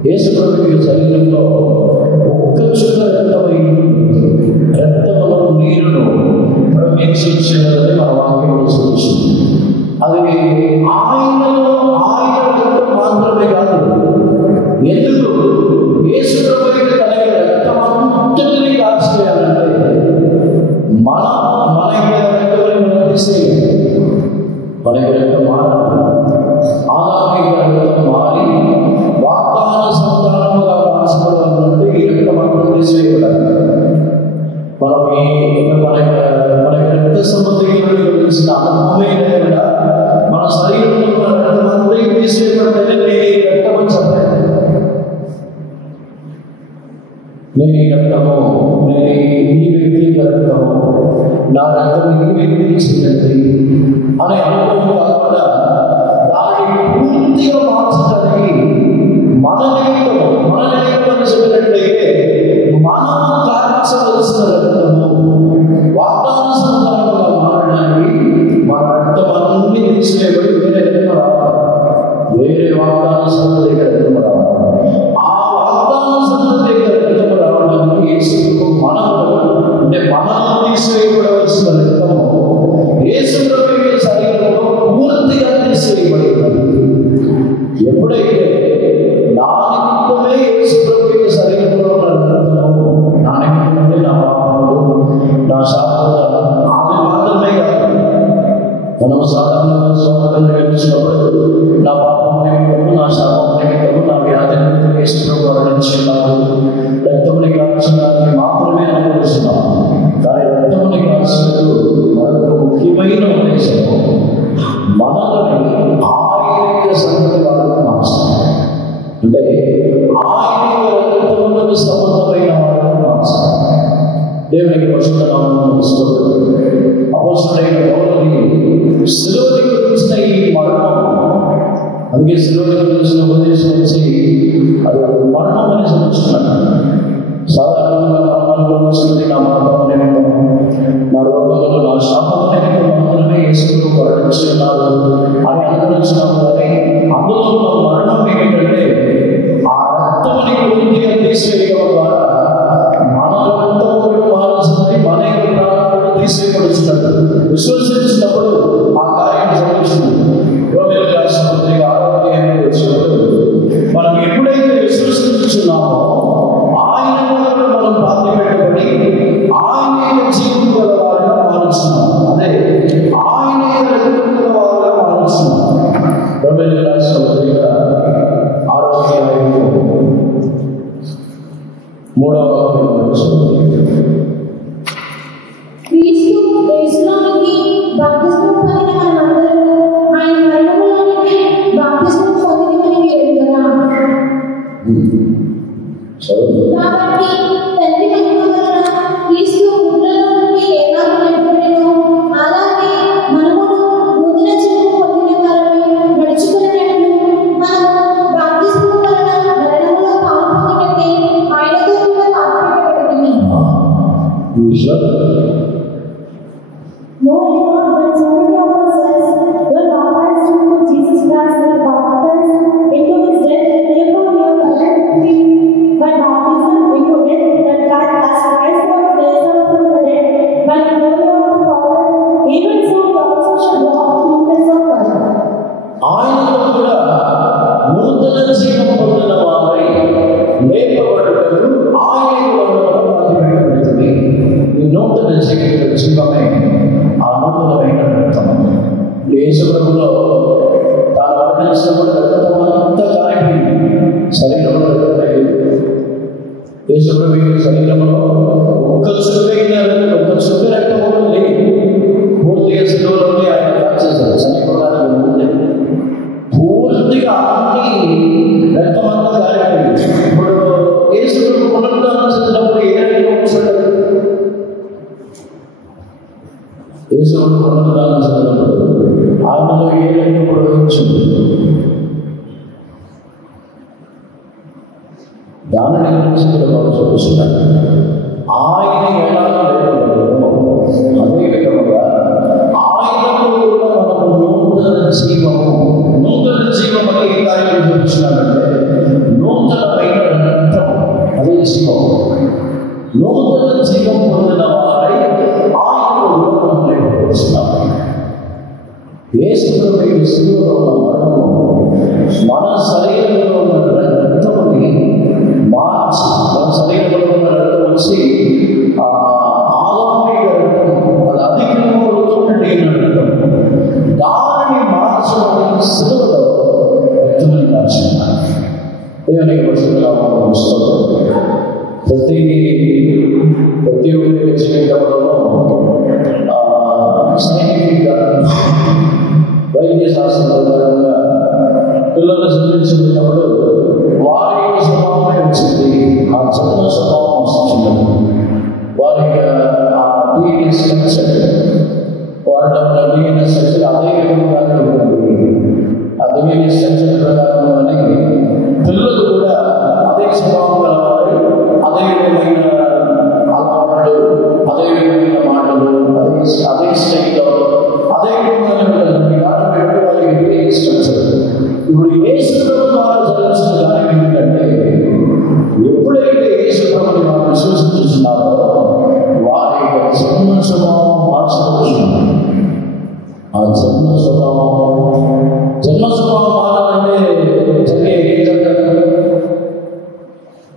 యేసు ప్రభువు శరీరంలో ఒక్క చుక్క రక్తములో నీరును ప్రవేశించినదని మన వాక్యంలో సూచిస్తుంది. అది ఆయనలో ఆయన రక్తం మాత్రమే కాదు, ఎందుకు యేసు ప్రభువుకి తన రక్తమంతటిని కాల్చేయాలంటే మన రక్తం తీసేయాలి. మన రక్తం మారాలి. ఆదామిక రక్తం మారి వాగ్దాన సంతానముగా మార్చబడాలంటే ఈ రక్తం అంతా తీసివేయబడాలి. మనం మన రక్త సంబంధికుల గురించిన అనుభవమే లేకుండా మన శరీరంలో ఉన్న రక్తం అంతా తీసివేయబడితే నేను ఈ రక్తం అని చెప్పాను. నేను ఈ రక్తము, నేను ఈ వ్యక్తి రక్తము, నా రక్తం ఈ వ్యక్తికి చెందింది అనే అనుభవం కాకుండా దాన్ని పూర్తిగా మార్చడానికి మన నిమిత్తం చెప్పినట్లయితే మనము కార్చవలసిన రక్తము వాగ్దాన సంతానముగా మారడానికి మన రక్తం అన్ని తీసివేయబడి వేరే రక్తం రావాలి, వేరే వాగ్దాన సంతతి రక్తం రావాలి. ఆ వాగ్దాన సంతతి రక్తం రావడానికి యేసు మనం తీసివేయబడవలసిన రక్తము యేసు ప్రభువు శరీరంలో పూర్తిగా తీసివేయబడింది. ఎప్పుడైతే నా నిమిత్తమే యేసు ప్రభువు శరీరంలో ఉన్న రక్తము, నా నిమిత్తమే నా పాపములు, నా శాపములు ఆమె మాత్రమే కాదు, మనం సాధారణంగా స్వాగతం నేర్చుకున్నప్పుడు నా పాపం నిమిత్తము, నా శాపం నిమిత్తము, నా వ్యాధి నిమిత్తము యేసు ప్రభువు వర్ణించున్నారు. రక్తముని కాల్చడానికి మాత్రమే అనుభవిస్తున్నాం. కానీ రక్తముని కాల్చినప్పుడు మరొక ముఖ్యమైన ఉద్దేశము మనల్ని ఆయన సంతతి వారికి మార్చాలి. అంటే ఆయన రక్తములకు సంబంధమైన వారికి మార్చాలి. దేవునికి పరిశుద్ధనామమున స్తోత్రం. అపోస్తలుడైన పౌలుని శిలువని గురించిన ఈ మరణం, అందుకే శిలువని గురించిన ఉపదేశం వచ్చి అది మరణం అని చెప్తున్నాడు. సాధారణంగా మరణంలో వచ్చింది నా మరణం నిమిత్తము, నా రోగములు, నా శాపము నిమిత్తము మాత్రమే యేసు వర్ణించున్నారు అని అనుకున్నాము. కానీ అందులో ఉన్న మరణం ఏమిటంటే ఆ రక్తముని పూర్తిగా తీసివేయడం ద్వారా మన రక్తము కూడా మారుతుంది, మన ప్రాణాలు తీసివేయబడుతున్నట్టు విశ్వసించినప్పుడు ఆ కార్యం జరుగుతుంది. రోమేలు రాసిన పత్రిక 6వ అధ్యాయంలో వచ్చినప్పుడు మనం ఎప్పుడైతే విశ్వసించున్నామో ఆయన మనం బాధ్య పెట్టబడి ఆయన జీవితం గల వారిగా మారుస్తున్నాం. అదే యేసు ప్రభులో తాను మరణించినప్పుడు రక్తం అంతా కారిపోయింది, శరీరంలో రక్తమే లేదు. యేసు ప్రభు శరీరంలో ఒక్క చుక్క రక్తం కూడా లేదు. పూర్తిగా శిలువలోనే ఆయన కాల్చేశారు, చనిపోవడానికి ముందే పూర్తిగా అన్ని రక్తం అంతా కారిపోయింది. ఇప్పుడు యేసు ప్రభు పునరుద్ధానం చెందినప్పుడు ఏ రక్తం వస్తుంది? యేసు ప్రభు పునరుద్ధానం చెందినప్పుడు ఆయనలో ఏ రక్తం ప్రవహించింది? దానిని గురించి ఇక్కడ చూపిస్తున్నాడు. ఆయన ఎలా లేకపోవడమో అదే విధముగా ఆయనలో కూడా మనకు నూతన జీవము అనే ఏ కార్యం చూపిస్తున్నాడంటే నూతనమైన రక్తం, అదే జీవం. నూతన జీవం పొందిన వారై ఆయనలో కూడా మనం లేకపోతున్నాం. యేసు ప్రభు శిలువలో ఉన్న మరణము మన శరీరంలో ఉన్న రక్తముని మార్చి, మన శరీరంలో ఉన్న రక్తం వచ్చి ఆదామిక రక్తం, అది అధికంగా రుతున్నట్టు రక్తం, దానిని మార్చమని శిలువలో రక్తమని మార్చుకున్నారు. దేవునికి పరిశుద్ధనామమున స్తోత్రం. ప్రతి ఒక్కరి జీవితంలో సైంటిఫిక్గా వైద్య శాస్త్రం ప్రకారంగా పిల్లలు జన్మించినప్పుడు వారి యొక్క స్వభావమే వచ్చింది, ఆ జన్మ స్వభావం వస్తుంది. వారి ఆ DNA స్ట్రక్చర్, వాళ్ళ DNA స్ట్రక్చర్ అదే విధంగానే ఉంటుంది. ఆ DNA స్ట్రక్చర్ ప్రకారంగానే పిల్లలు కూడా అదే స్వభావం కలవాలి, అదే విధమైన అలవాట్లు, అదే విధమైన మాటలు, అదే స్టైల్లో, అదే విధంగా వాళ్ళకి స్ట్రక్చర్. ఇప్పుడు యేసు ప్రభు ద్వారా జరుగుతున్న కార్యం ఏంటంటే, ఎప్పుడైతే యేసు ప్రభుని వారు విశ్వసించుతున్నారో వారి యొక్క జన్మ స్వభావం మార్చబడుతున్నారు. ఆ జన్మ స్వభావం మారాలంటే జరిగే ఏంటంటే,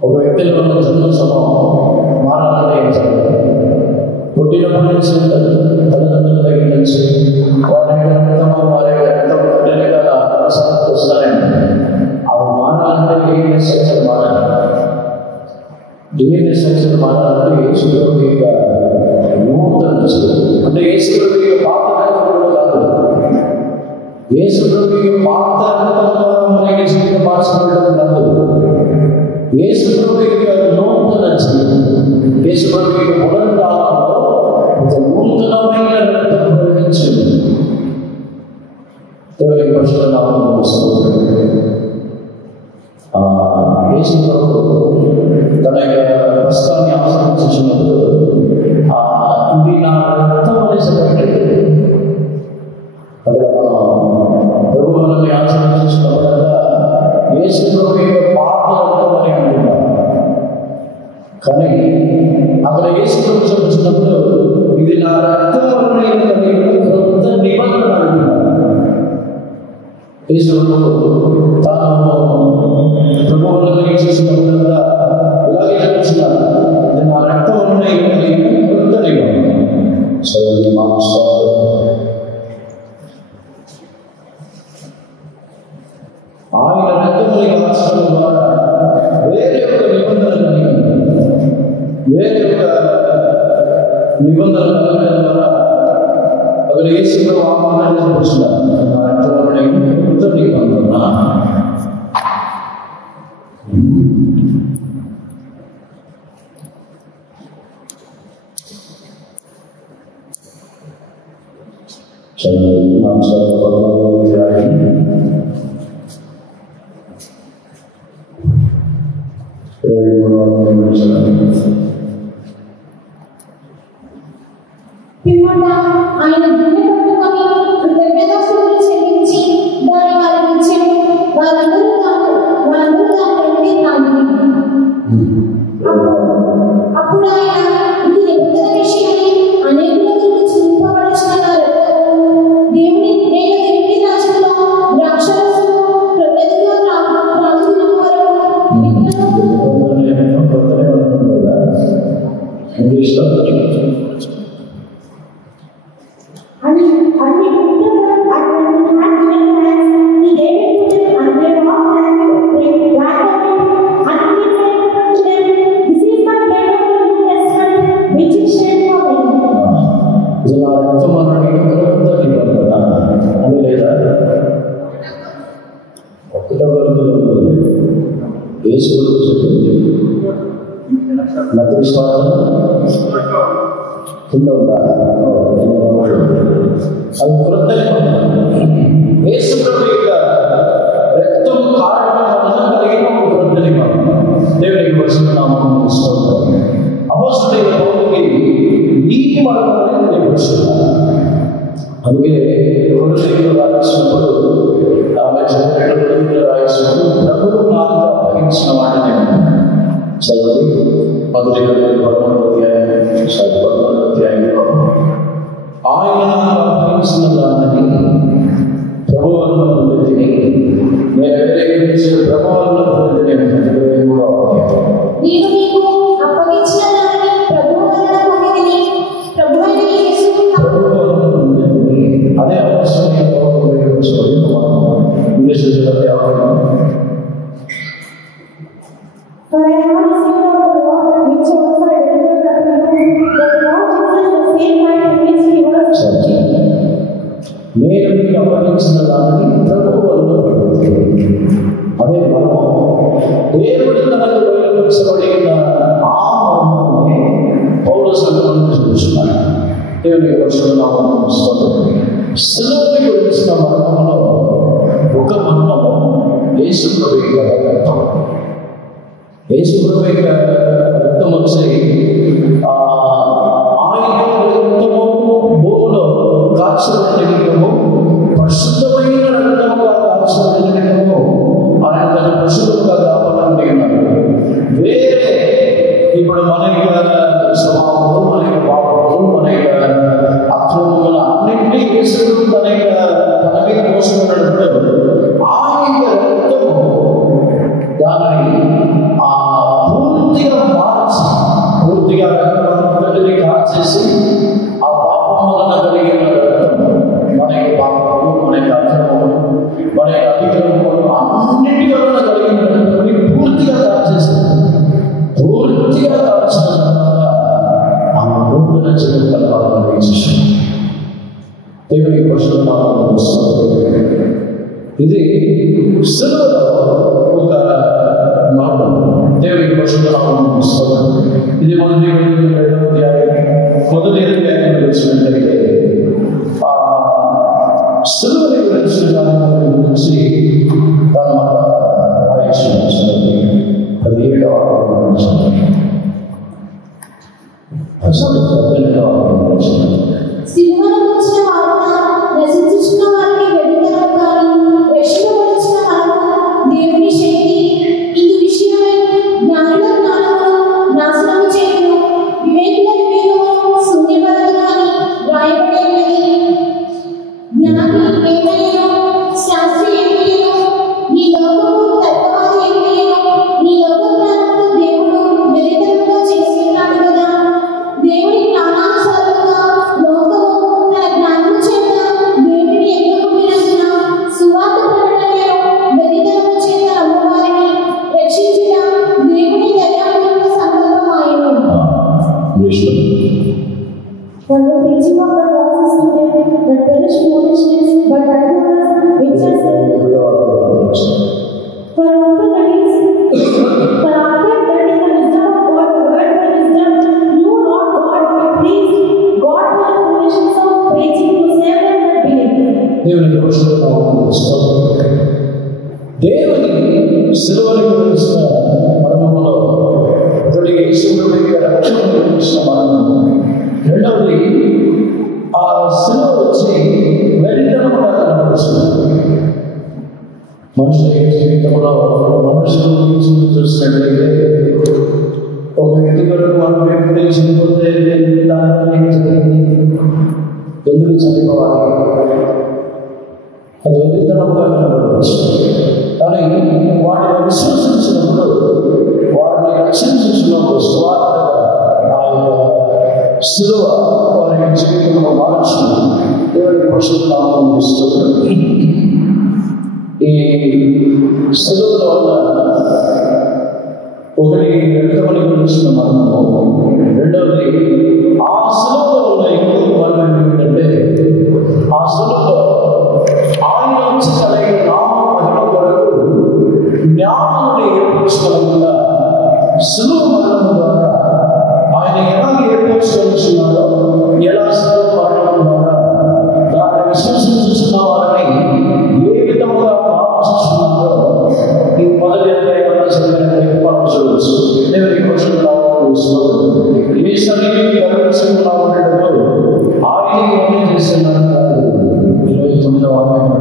ఒక వ్యక్తిలో ఉన్న జన్మ స్వభావం మారాలంటే ఏం జరగదు. పుట్టినప్పటి నుంచి తల్లిదండ్రుల దగ్గర నుంచి వారి రక్తం కంటిన్యూగా రసానికి వస్తారండి. అవి మారాలంటే DNA స్ట్రక్చర్ మారాలి. DNA స్ట్రక్చర్ మారాలంటే యేసు ప్రభు యొక్క నూతన జీవం, అంటే యేసు ప్రభు యొక్క పాత రక్తం కూడా కాదు, యేసు ప్రభు యొక్క పాత రక్తం ద్వారా మనకి జీవితం మార్చబడడం కాదు. యేసు ప్రభు యొక్క నూతన జీవం, యేసు ప్రభు యొక్క పునరుద్ధానంలో ఒక నూతనమైన రక్తం ప్రవహించింది. దేవునికి పరిశుద్ధనామమున స్తోత్రం. యేసు ప్రభు తన యొక్క ప్రస్తుతాన్ని ఆశ్రయించినప్పుడు ఇది నా రక్తం అని చెప్పట్లేదు. అక్కడ మనం ప్రభు మనల్ని ఆశ్రయించినప్పుడంతా యేసు ప్రభు యొక్క పాత రక్తం అని అంటున్నాం. కానీ అక్కడ యేసు ప్రభు చెప్తున్నప్పుడు ఇది నా రక్తం అనే కొత్త నిబంధన అంటున్నాడు. యేసు తాను ప్రభువులను చూసినప్పుడంతా ఇలాగే చెప్తున్నారు, ఇది నా రక్తం అనే కొత్త నిబంధన. ఆయన రక్తముని మార్చడం ద్వారా వేరే ఒక నిబంధన కలగడం ద్వారా అక్కడ యేసు ప్రభు ఆహ్వానాన్ని చూపిస్తున్నారు. నా రక్తముని కొత్త నిబంధన. పిమ్మట ఆయన గిన్నె పట్టుకొని కృతజ్ఞతాస్తుతులు చెల్లించి దాన్ని వారికి ఇచ్చెను. వారందరూ దాని నుండి త్రాగిరి. అప్పుడు ఆయన, ఇది నిబంధన విషయమై అనేకులకు చింపబడిన నా రక్తము, నేను తిరిగి రాజులో ద్రాక్షరసము ప్రత్యేకంగా త్రాగుతున్న వరకు అన్ని and when he had given thanks, he gave it to them, and they all drank of it. And he said to them, "This is my blood of the New Testament, which is shed for many." ఇది నా రక్తం అన్నది క్రొత్త నిబంధన అని లేదా ఒకటో వరకులో యేసు చెప్పింది నది స్వార్థం కింద ఉండాలి. అది క్రొత్త నిబంధన. యేసు ప్రభు యొక్క రక్తం కారణం వలన కలిగిన ఒక క్రొత్త నిబంధన. దేవునికి పరిశుద్ధ నామమున స్తోత్రం. అపొస్తలుడైన పౌలుకి ఈ మార్గంలో తెలియపరుస్తున్నారు. అందుకే కొరింథీయులకు రాసినప్పుడు ఆమె చెప్పినప్పుడు రాసినప్పుడు ప్రభువు నాకు అప్పగించిన వాడిని చదివి 11వ అధ్యాయంలో ఆయన నాకు అప్పగించిన దానిని ప్రభు వలన పొందితిని, నేను వ్యతిరేకించిన ప్రభు వలన పొందితిని. 23వ నేను మీకు అప్పగించిన దానిని ప్రభువు వలన పొందితిని, ప్రభువైన యేసు అదే అవసరం English For I have received of the Lord that which also I delivered unto you, that the Lord Jesus, the same night in which he was betrayed, నేను మీకు అప్పగించిన దానిని ప్రభువు వలన పొందితిని. అదే మర్మం. దేవుడు తనకు బయలుపరచబడిన ఆ మర్మాన్ని పౌలు సంఘంలో చూస్తున్నాడు. దేవునికి పరిశుద్ధ నామమున స్తోత్రం. సిలువను గురించిన మర్మంలో ఒక మర్మము యేసు ప్రభు యొక్క రక్తం. యేసు ప్రభు యొక్క రక్తం వచ్చి ఆయన రక్తము భూమిలో కాల్చబడినము, పరిశుద్ధమైన రక్తముగా కాల్చబడినము. ఆయన తన పరిశుద్ధంగా కాపాడాలని ఉన్నాడు. వేరే ఇప్పుడు మన యొక్క స్వభావములు, మన యొక్క పాపములు, మన యొక్క అక్రమములు అన్నింటినీ యేసుడు తన మీద మోసుకున్నప్పుడు ఆయన రక్తము దానిని పూర్తిగా మార్చి, పూర్తిగా రక్తాన్ని కాల్చేసి ఆ పాపం వలన కలిగిన రక్తం, మన యొక్క పాపములు, మన యొక్క అక్రమములు, మన యొక్క అతిక్రమములు అన్నింటి వలన కలిగిన రక్తాన్ని పూర్తిగా కాల్చేసింది. పూర్తిగా కాల్చిన తర్వాత ఆ నూతన జీవం కలగాలని చేశాడు. దేవునికి పరిశుద్ధ నామమున స్తోత్రం. ఇది సిలువలో ఒక మార్గం. దేవునికి పరిశుద్ధ నామమున స్తోత్రం. ఇది మొదటి అధ్యాయంలో వచ్చినట్లయితే సిలువని గురించిన దాని గురించి అన్నమాట రాయించిన 17వ సిలువను గురించిన వార్త నశించుచున్న వారికి వెలుగుదలకు గాని రక్షింపబడుచున్న మనకు దేవుని శక్తి. ఇందు విషయమై జ్ఞానుల జ్ఞానమును నాశనము చేయును, వివేకుల వివేకమును శూన్యపరచును అని వ్రాయబడి ఉన్నది. జ్ఞాని ఏమయ్యను, శాస్త్రి ఏమయ్యను, నీ లోకము తర్కవాది ఏమయ్యను, నీ లోక జ్ఞానమును దేవుడు వెలితముగా చేసి ఉన్నాడు కదా. దేవుడి జ్ఞానానుసారముగా లోకము తన జ్ఞానము చేత దేవుడిని ఎన్నుకున్నదిన సువార్త ప్రకటనలో వెలితనము చేత నమ్మువారిని రక్షించుట దేవుని దయాపూర్వక సంకల్పమాయెను. for the preaching of the gospel to them that perish foolishness, but unto us which are saved. For after that is the wisdom of God, the word by wisdom, knew not God, but pleased God by the foolishness of preaching to save them that believe. దేవునికి పరిశుద్ధ నామమున స్తోత్రం. దేవుని సిలువని గురించిన మర్మములో ఒకటి యేసు ప్రభు యొక్క రక్తం గురించిన మర్మము. రెండవది ఆ సిలువ వచ్చి వెలితనముగా కనబడుతుంది. మనుషుల జీవితంలో మనుషులు చూసినట్లయితే ఒక వ్యక్తి వరకు మనం వ్యక్తి చనిపోతే దాని ఎందుకు చనిపోవాలి, అది వెలితనముగా కనబడవచ్చు. కానీ వాటిని విశ్వసించినప్పుడు, వారిని రక్షించినప్పుడు స్వార్థంగా ఆ యొక్క సిలువ వారి జీవితంలో మార్చుకుంది. దేవుడికి పరిశుద్ధ నామమును స్తుతిస్తున్నాం. ఈ సెలవులో ఉన్న ఒకటి రక్తమని పిలుస్తున్న మరణము, రెండవది ఆ సెలవులో ఉన్న ఇంకొక మరణం ఏమిటంటే ఆ సెలవులో ఆయన నుంచి కలిగిన నామ మహిమ కొరకు జ్ఞానాన్ని ఏర్పరచుకోకుండా సెలవు మరణం ద్వారా ఆయన ఎలా ఏర్పరచుకొస్తున్నాడో, ఎలా సెలవు మరణం ద్వారా దాన్ని విశ్వసించుతున్న వారిని ఏ విధముగా మార్చుతున్నారో ఈ మొదటి చూడవచ్చు. దేవునికి ఏ శరీరం గర్వసింపులా ఉండటంలో ఆయన ఏమీ చేస్తున్నాడు. 29వ వాక్యం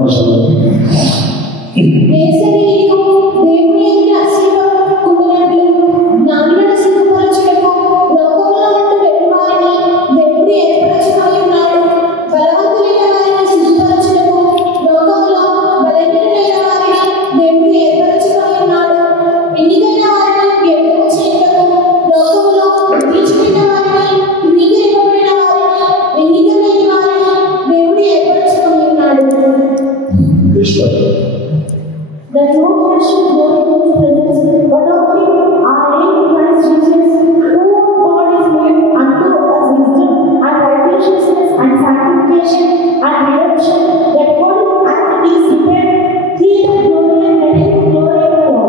that no flesh should glory in his presence, but of him our name Christ Jesus, whom God is made unto us wisdom and righteousness and sanctification and redemption, that God as it is written, he that glorieth, let him glory in the Lord.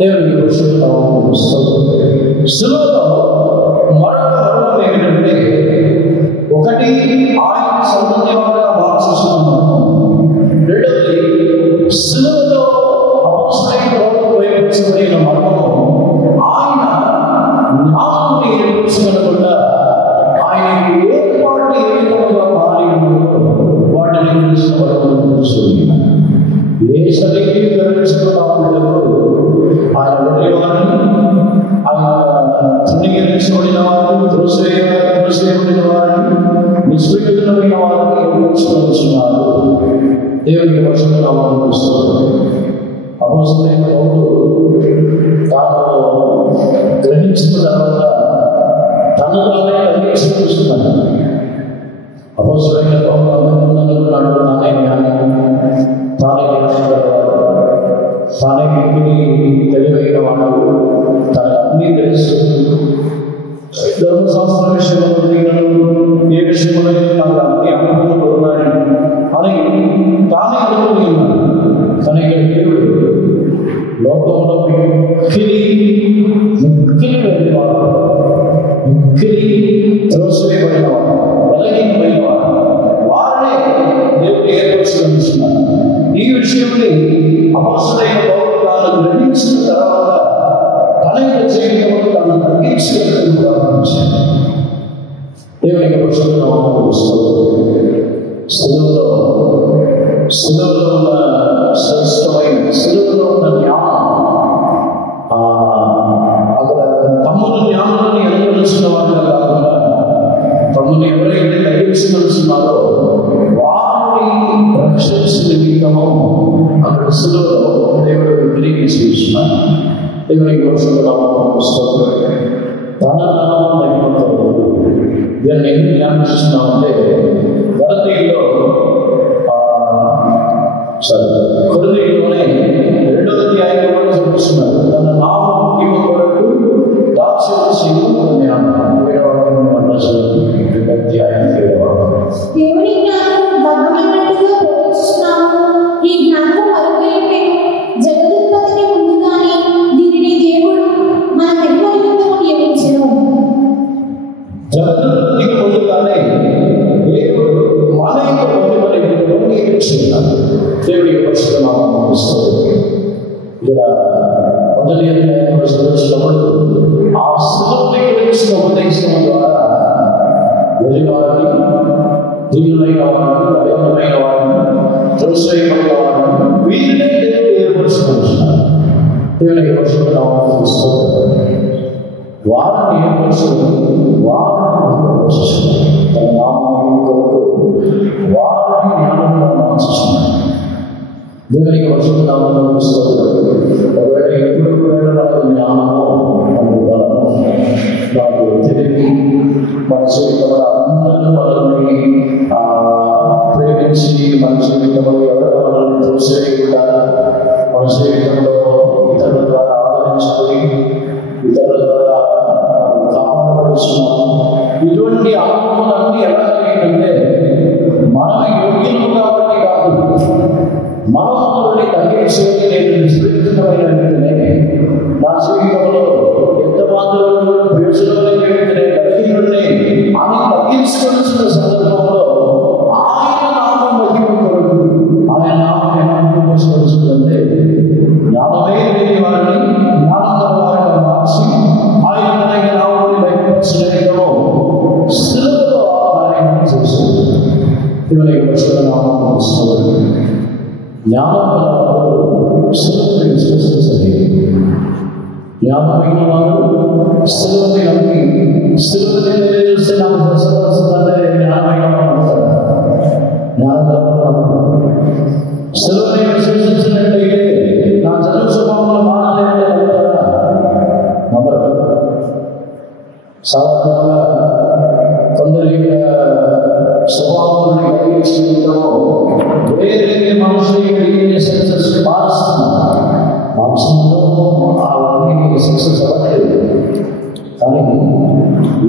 దేవునికి పరిశుద్ధనామమును స్తుతిస్తున్నాం. సిలువలో మరొక మరణం ఏమిటంటే, ఒకటి ఆయన సంబంధంగా మార్చేస్తున్నాం. రెండవది సిలువలో ఉపయోగించబడిన మరణము ఆయన జ్ఞానాన్ని ఏర్పరచుకోకుండా ఆయన ఏర్పాటు ఏ విధంగా మారి వాటిని తెలుసుకోవడం. ఏ శరీరం ధరించుకున్నప్పుడు ఆయన వెళ్ళేవారిని, ఆయన తృణీకరించబడిన వారిని, త్రోసివేయబడిన వారిని, నిష్ప్రయోజనమైన వారిని ఏర్పరచుకొనిచున్నారు. దేవునికి పరిశుద్ధనామమును స్తుతిస్తున్నాం. అపోస్తలుడైన పౌలు తాను గ్రహించిన తర్వాత తను తానే తగ్గించుకుంటున్నాడు. అపోస్తలుడైన పౌలు అనుకున్నాడు, తానే జ్ఞానం, తానే తానే మిక్కిలి తెలివైన వాడు, తనకు అన్నీ తెలుసు, ధర్మశాస్త్ర విషయంలో ఏ విషయంలో నాకు అన్ని అనుభవాలు ఉన్నాయి అని తానే అనుకుని ఉన్నాడు. కానీ దేవుడు లోకంలో మిక్కిలి వెళ్ళేవాడు, మిక్కిలి త్రోసివేయబడినవాడు, బలహీనమైనవాడు, వారినే దేవుడు ఏర్పరచుకుంటున్నాడు. ఈ విషయంలో అపోస్తలుడైన పౌలు తాను గ్రహించిన తర్వాత తన యొక్క జీవితంలో తాను తగ్గించుకోవడం ప్రారంభించాడు. దేవునికి పరిశుద్ధనామమును స్తుతిస్తున్నాం. సిలువలో ఉన్న శ్రేష్టమైన సిలువలో ఉన్న జ్ఞానం, అక్కడ తమ్ముడు జ్ఞానాన్ని అనుభవించిన వాటిగా కాకుండా తమ్ముని ఎవరైతే తగ్గించగలుగుతున్నారో వారిని రక్షించిన గీతము అక్కడ సిలువలో దేవుడు వినియోగిస్తున్నాడు. దేవునికి పరిశుద్ధనామమును స్తుతిస్తున్నాం. తన నామం అయిపోతాడు. దీన్ని ఎందుకు ధ్యానిస్తున్నామంటే గలతీయులో కొరింథీయులోనే 2వ అధ్యాయంలో చూపిస్తున్నారు. తన నామం మహిమ కొరకు దాస్యవశీలు జ్ఞానం. 7వ అధ్యాయం 7వ దేవుని జ్ఞానం భద్రమైనట్టుగా బోధిస్తున్నాము. ఈ జ్ఞానం అరుగైతే జగదుత్పత్తికి ముందుగానే దీనిని దేవుడు మన నిర్మలితము నియమించెను. జగదుత్పత్తికి ముందుగానే దేవుడు మన యొక్క మహిమను నియమించున్నాడు. దేవుడికి పరిశుద్ధనామమును స్తుతిస్తున్నాం. ఇక్కడ మొదటి అధ్యాయంలో చదువుతున్నప్పుడు ఆ సిలువని గురించిన ఉపదేశం ద్వారా వెలివారిని, దీనులైన వారిని, బలహీనమైన వారిని, త్రోసివేయబడిన వారిని వీరినే దేవుడు ఏర్పరచుకుంటున్నాడు. దేవునికి పరిశుద్ధనామమును స్తుతిస్తున్నాం. వారిని ఏర్పరచుకుని వారిని తన నామం కొరకు వారిని జ్ఞానంగా మార్చుతున్నాడు. దేవునికి పరిశుద్ధనామమును స్తుతిస్తున్నాం. ఒకవేళ ఎప్పుడు నాకు జ్ఞానము, నాకు బలము, నాకు తెలివి, మన జీవితంలో అందరూ మనల్ని ప్రేమించి మన జీవితంలో ఎవరు మనల్ని తోసేయకుండా మన జీవితంలో ఇతరుల ద్వారా ఆదరించుకొని ఇతరుల ద్వారా కాపాడబడుతున్నాం. ఇటువంటి అనుభవాలన్నీ ఎలా కలిగిందంటే మనం యోగ్యులు కాబట్టి కాదు, మనల్ని తగ్గించుకొని నేను నిశ్చితమైన వ్యక్తినే, నా జీవితంలో ఎంత మాత్రం ప్రయోజనమైన వ్యక్తినే కలిగి ఉండే అని తగ్గించుకొచ్చిన సందర్భంలో ఆయన నామం మహిమ కొరకు ఆయన నామం ఏమనుకోవచ్చుందంటే జ్ఞానమే లేని వారిని జ్ఞానకరమైన మార్చి ఆయన నామాన్ని బయటపరచలేదో సులువులో ఆయన చేశారు. దేవుని వచ్చిన నామం జ్ఞానం సులువుని విశ్వసించలేదు. జ్ఞానమైన వారు సులువుని నమ్మి సులువుని చూస్తే నాకు దర్శనవస్తుందంటే జ్ఞానమైన సులువుని విశ్వసించినట్టయితే నా చదువు స్వభావంలో మానలేదంటే నమ్మరు. సాధారణంగా కొందరి స్వభావాన్ని కలిగించడంలో వేరే మనుషులు కలిగే సక్సెస్ మారుస్తున్నారు. మాంసంలో అవన్నీ సక్సెస్ అవ్వలేదు. కానీ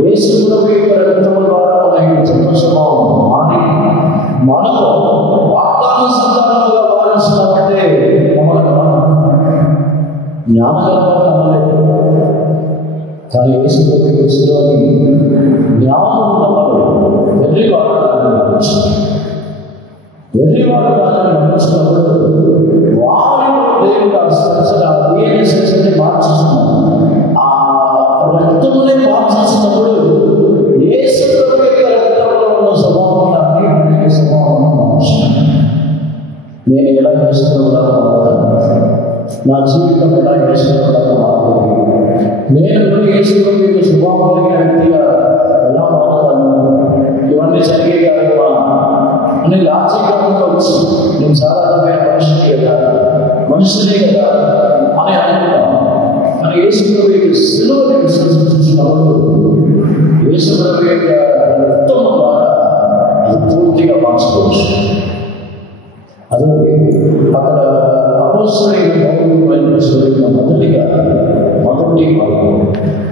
యేసు ప్రభు యొక్క రక్తం ద్వారా మన చెత్త స్వభావం మారి మనలో వాగ్దాన సంతానముగా మారుస్తున్నట్టే జ్ఞానగలంగా నమ్మలేదు. కానీ యేసు ప్రభు యేసులోని జ్ఞానం నమ్మలేదు. వెర్రివాడు నమ్మించినప్పుడు వారిలో దేవుడు ఆ శక్తిని మార్చేస్తున్నాడు. ఆ రక్తమునే మార్చేసినప్పుడు యేసు ప్రభు యొక్క రక్తంలో ఉన్న స్వభావాన్ని స్వభావాన్ని మార్చున్నాను. నేను ఎలా చేసుకున్నాను, నా జీవితం ఎలా చేసుకున్నాను, నేను యేసు ప్రభు యొక్క స్వభావం కలిగిన వ్యక్తిగా ఎలా మారుతాను, ఇవన్నీ జరిగే కాదు అని లాజికంగా వచ్చి నేను సాధారణమైన మనుషులే కదా అని అనుకుంటాను. కానీ యేసు ప్రభు యొక్క సిలువను విశ్వసించినప్పుడు యేసు ప్రభు యొక్క రక్తం ద్వారా అది పూర్తిగా మార్చుకోవచ్చు. అదే అక్కడ అపోస్తలుడైన పౌలు బయలుదేరిన మొదటి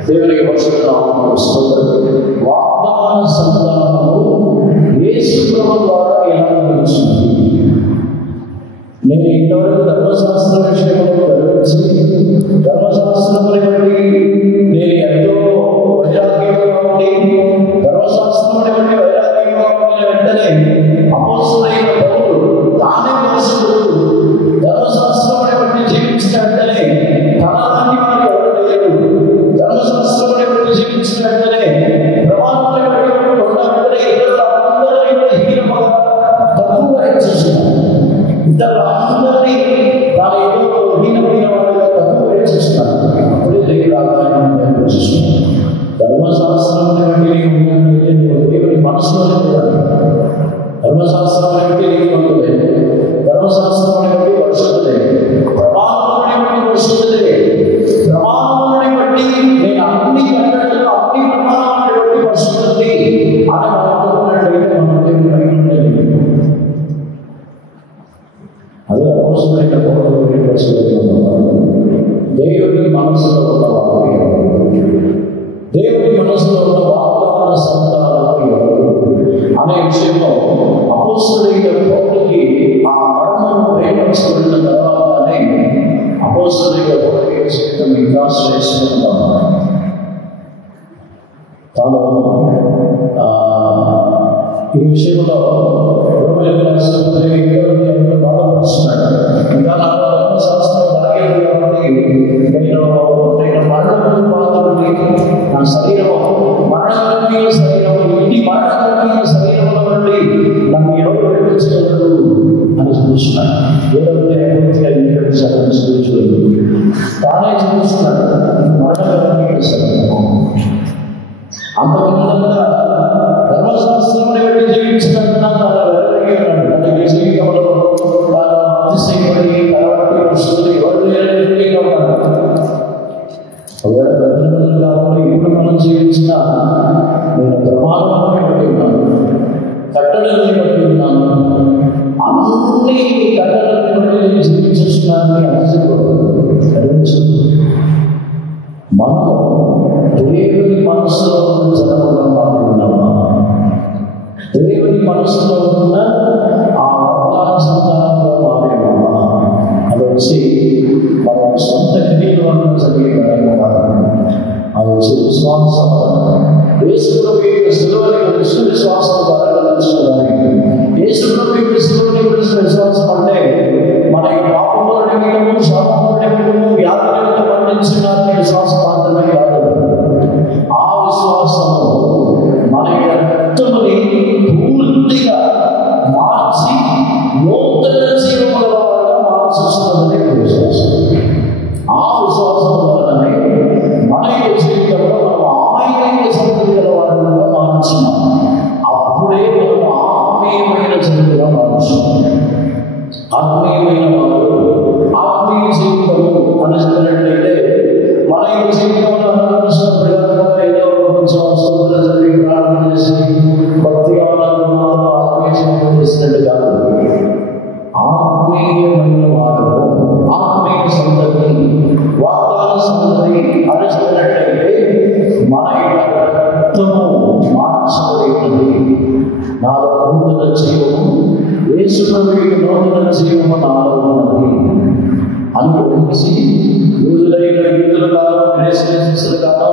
దేవునికి వాగ్దాన సంతానము యేసు ప్రభు ద్వారా ఎలా లభించింది. నేను ఇంతవరకు ధర్మశాస్త్ర విషయంలో గర్వించి ధర్మశాస్త్రముని బట్టి నేను ఎంతో వైరాగ్యంగా ఉండి ధర్మశాస్త్రముని బట్టి వైరాగ్యంగా ఉండిన వెంటనే అపోస్తలుడైన పౌలు తానే మనుషుడు ధర్మశాస్త్రముని బట్టి జీవించిన వెంటనే తనలాంటి వారు ఎవరు లేరు, ధర్మశాస్త్రముని బట్టి జీవించిన వెంటనే ప్రమాణముని బట్టి ఉన్న వెంటనే ఇతరులందరినీ హీనముగా తక్కువగా హెచ్చిస్తున్నారు. ఇతరులందరినీ తాను ఏదో హీనమైన వారిగా తక్కువ హెచ్చిస్తున్నారు. అప్పుడే దేవుడు ఆదాయాన్ని బయటపరుస్తున్నాడు. ధర్మశాస్త్రాన్ని బట్టి దేవుని మనసులోనే కూడా ధర్మశాస్త్రాన్ని బట్టి నీకు ధర్మశాస్త్రాన్ని బట్టి పరిశుద్ధులే, ప్రమాణాన్ని బట్టి పరిశుద్ధులే, ప్రమాణాన్ని బట్టి నేను అన్ని కట్టడలు అన్ని ప్రమాణాన్ని బట్టి పరిశుద్ధులే అని మనం అనుకున్నట్లయితే మనం దేవుని బయట ఉండలేదు. అదే అవసరమైన దేవుని మనసులో ఉన్నవారు, దేవుని మనసులో ఉన్న వాగ్దాన సంతానాలు అనే విషయంలో అపోస్తలుడైన పౌలుకి ఆ మరణం బయటపరచబడిన తర్వాతనే అపోస్తలుడైన పౌలు జీవితం ఇంకా శ్రేష్టంగా తాను ఈ విషయంలో ఎంత బాధపరుస్తున్నాడు. ఇంకా నాకు ధర్మశాస్త్రం బాగేది కాబట్టి నేను మరణం బాధపడి నా శరీరం మరణమైన శరీరం ఇంటి మరణమైన శరీరంలో నుండి నన్ను ఎవరు విడిపించగలరు అని చూస్తున్నాడు. ఏదైతే పూర్తిగా ఇంటి చూపించలేదు తానే చూస్తున్నాడు. మరణమైన శరీరం అంతకుముందంతా ధర్మశాస్త్రాన్ని బట్టి జీవించినట్టున్నా తన జీవితంలో తాను అతిశయపడి తనబట్టి వస్తుంది ఎవరు లేని ఉన్నాడు. ఒకవేళ పెద్దలు కాబట్టి ఇప్పుడు మనం జీవించిన నేను ప్రమాదాన్ని బట్టి ఉన్నాను, కట్టడల్ని బట్టి ఉన్నాను, విశ్వాసం. యేసుప్రభు యొక్క శిలువని గురించి విశ్వాసం ద్వారా గమనించుకోవాలి. యేసుప్రభు యొక్క శిలువని గురించి విశ్వాసం అంటే మన పాపముల నిమిత్తము, శాపముల నిమిత్తము, వ్యాధి నిమిత్తము మరణించిన విశ్వాసం మాత్రమే కాదు. ఆ విశ్వాసము మన యొక్క రక్తముని పూర్తిగా మార్చి నూతన జీవముల వల్ల మార్చుతున్నది విశ్వాసం. ఆ విశ్వాసం వలననే మన యొక్క జీవితంలో మనం ఆయన సంతతి గల వారుగా మార్చున్నాం. అప్పుడే మనం ఆత్మీయమైన జీవితంగా మార్చున్నాం. ఆత్మీయమైన వారు ఆత్మీయ జీవితము అనుసరినట్లయితే మన యొక్క జీవితంలో ఏదో కొంచెం స్తోత్రం చదివి ప్రార్థన చేసి భక్తిగా ఉన్నందుకు మాత్రం ఆత్మీయ జీవితం చేసినట్టు కాదు. ఆత్మీయమైన వారు ఆత్మీయ సంతతి, వాగ్దాన సంతతి అనుసరినట్లయితే మన యొక్క రక్తము మార్చబడింది. నాలో నూతన జీవము, యేసుప్రభువుకి నూతన జీవము నాలో ఉన్నది అనుభవించి యూదులైన యూదులు కాదు, గ్రేసులు కాదు,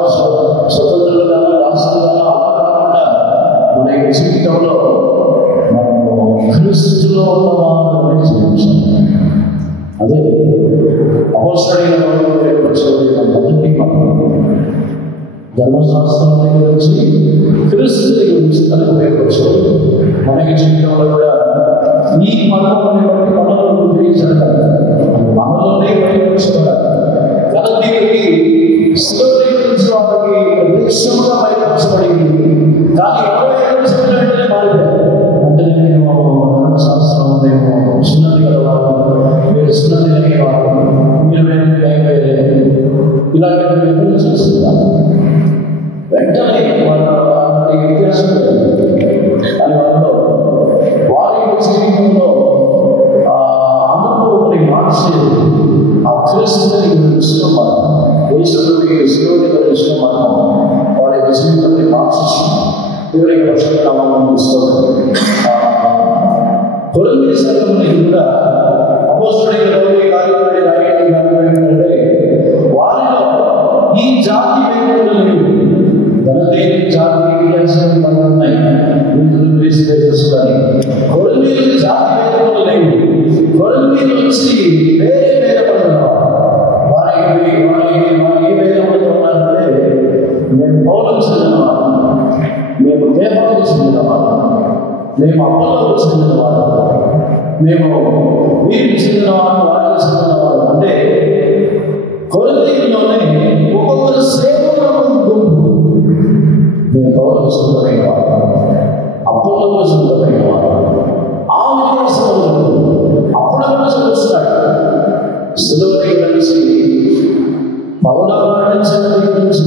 స్వతంత్రులు కాదు, రాష్ట్రాలు కాదు, కాకుండా మన యొక్క జీవితంలో మనము క్రీస్తులో ఉన్నవాళ్ళని జీవించాలి. అదే అపోస్తలుడైన పౌలు యొక్క మొదటి ధర్మశాస్త్రం గురించి, క్రీస్తు గురించి తనకు ఉపయోగించాలి. మనకి జీవితంలో కూడా ఈ మనల్ని బట్టి మనలో ఉపయోగించాలి, మనలోనే ఉపయోగించుకోవాలి. గలతీయులకి శిలువని గురించి వాళ్ళకి ప్రత్యక్షంగా బయటపరచబడింది. కానీ 25 వెంటనే మారిపోయారు. అంటే మేము ధర్మశాస్త్రం, మేము సున్నతి గలవారు, మీరు సున్నతి లేనివారు, మీరు ఇలాగే వ్యక్తులు చూస్తున్నారు. వెంటనే వాళ్ళ వ్యత్యాసం అని వాళ్ళలో వారి జీవితంలో అనుభవాన్ని మార్చేది ఆ క్రీస్తుని గురించిన మనం, యేసుప్రభువుకి శిలువని గురించిన మనం వారి జీవితాన్ని మార్చేసి దేవునికి రక్షణనామమును తీసుకోవాలి. కొరింథీ సంఘముని కూడా అపోస్తలుడైన పౌలు కార్యములు ఏంటంటే వారిలో ఈ జాతి వ్యక్తులు లేవు. గలతీయుల జాతి వ్యత్యాసాలు మనకు ఉన్నాయి. కొరింథీయుల జాతి వ్యక్తులు లేవు. కొరింథీయుల నుంచి వేరే భేదపడుతున్నారు. వారికి ఏ భేదపడుతూ ఉన్నారంటే, మేము పౌలుకు చెందినవారు, మేము కేఫాకు చెందినవారు, మేము అపోలోకు చెందినవారు, మేము వీరికి చెందినవారు, వారికి చెందినవారు. అంటే కొరింథీయుల్లోనే ఒక్కొక్కరు సేవకులకు గుంపు. మేము పౌలుకు సొంతమైన వారు, అపోలోకు సొంతమైన వారు. ఆ వ్యత్యాసంలో అప్పుడప్పుడు చదువుతున్నాడు. శిలువని కలిసి పౌలు మరణించినది గురించి,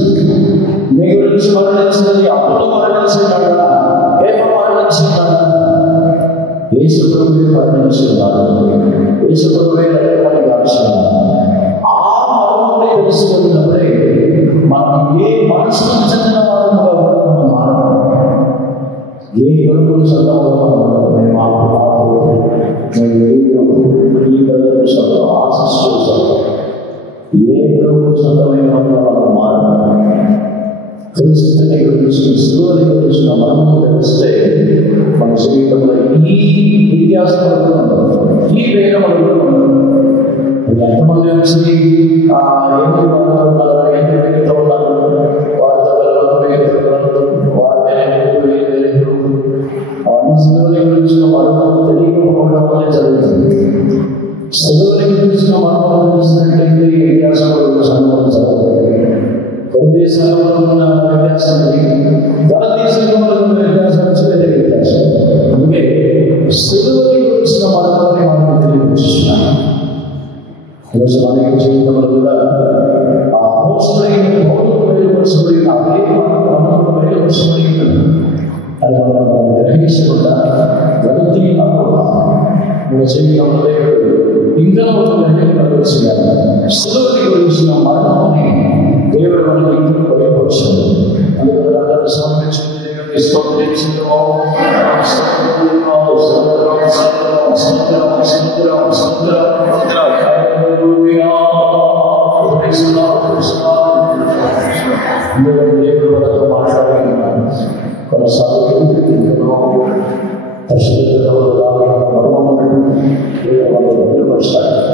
మీ గురించి మరణించినది అప్పుడు మరణించినాడు, కేఫ మరణించినాడు, యేసుప్రభువే మరణించినాడు, యేసుప్రభువే రక్తమని కాల్చినాడు. ఆ మరణాన్ని తెలుసుకున్నప్పుడే మనం ఏ మనసుకు చెందిన వారు మనం మారడం, ఏ గురువులు చదవడం, మేము ఈ ప్రదర్శనలో ఆశిస్తూ ఏ గురువులు చదవైన వాళ్ళు మారడం. క్రీస్తుని గురించి, శిలువని గురించిన మనము తెలిస్తే మన జీవితంలో ఈ వ్యత్యాసాలు, ఈ వేదములు ఎంతమంది వచ్చి ఏంటి వాళ్ళతో ఉన్నారు, ఏంటి వెళ్తూ ఉన్నారు, వాళ్ళతో వాళ్ళని శిలువని గురించిన మరణం తెలియకపోవడం వల్లే జరుగుతుంది. శిలువని గురించిన మరణం తెలిసినట్లయితే ఈ వ్యత్యాసాలు సంభవించాలి. కొద్ది సంఘంలో ఉన్న వ్యత్యాసం, గలతీ సంఘంలో ఉన్న వ్యత్యాసం వచ్చి వేరే వ్యత్యాసం. అందుకే శిలువని గురించిన మరణాన్ని మనం తెలియజేస్తున్నాం. ఈరోజు మన యొక్క జీవితంలో కూడా ఆ అపోస్తలుడైన పౌలుకు బయలుపరచబడిన అదే మనకు బయలుపరచబడింది. అది మనం గ్రహించకుండా గలతీయుల మన జీవితంలో దేవుడు ఇంకా ఒక గ్రహింపు చేయాలి. శిలువని గురించిన మరణాన్ని దేవుడు మనకి ఇంకా బయలుపరచాడు. అందువల్ల సమర్పించుకుని దేవుడికి స్తోత్రించుదాము. దేవుడు వాళ్ళు భద్రపరుస్తారు.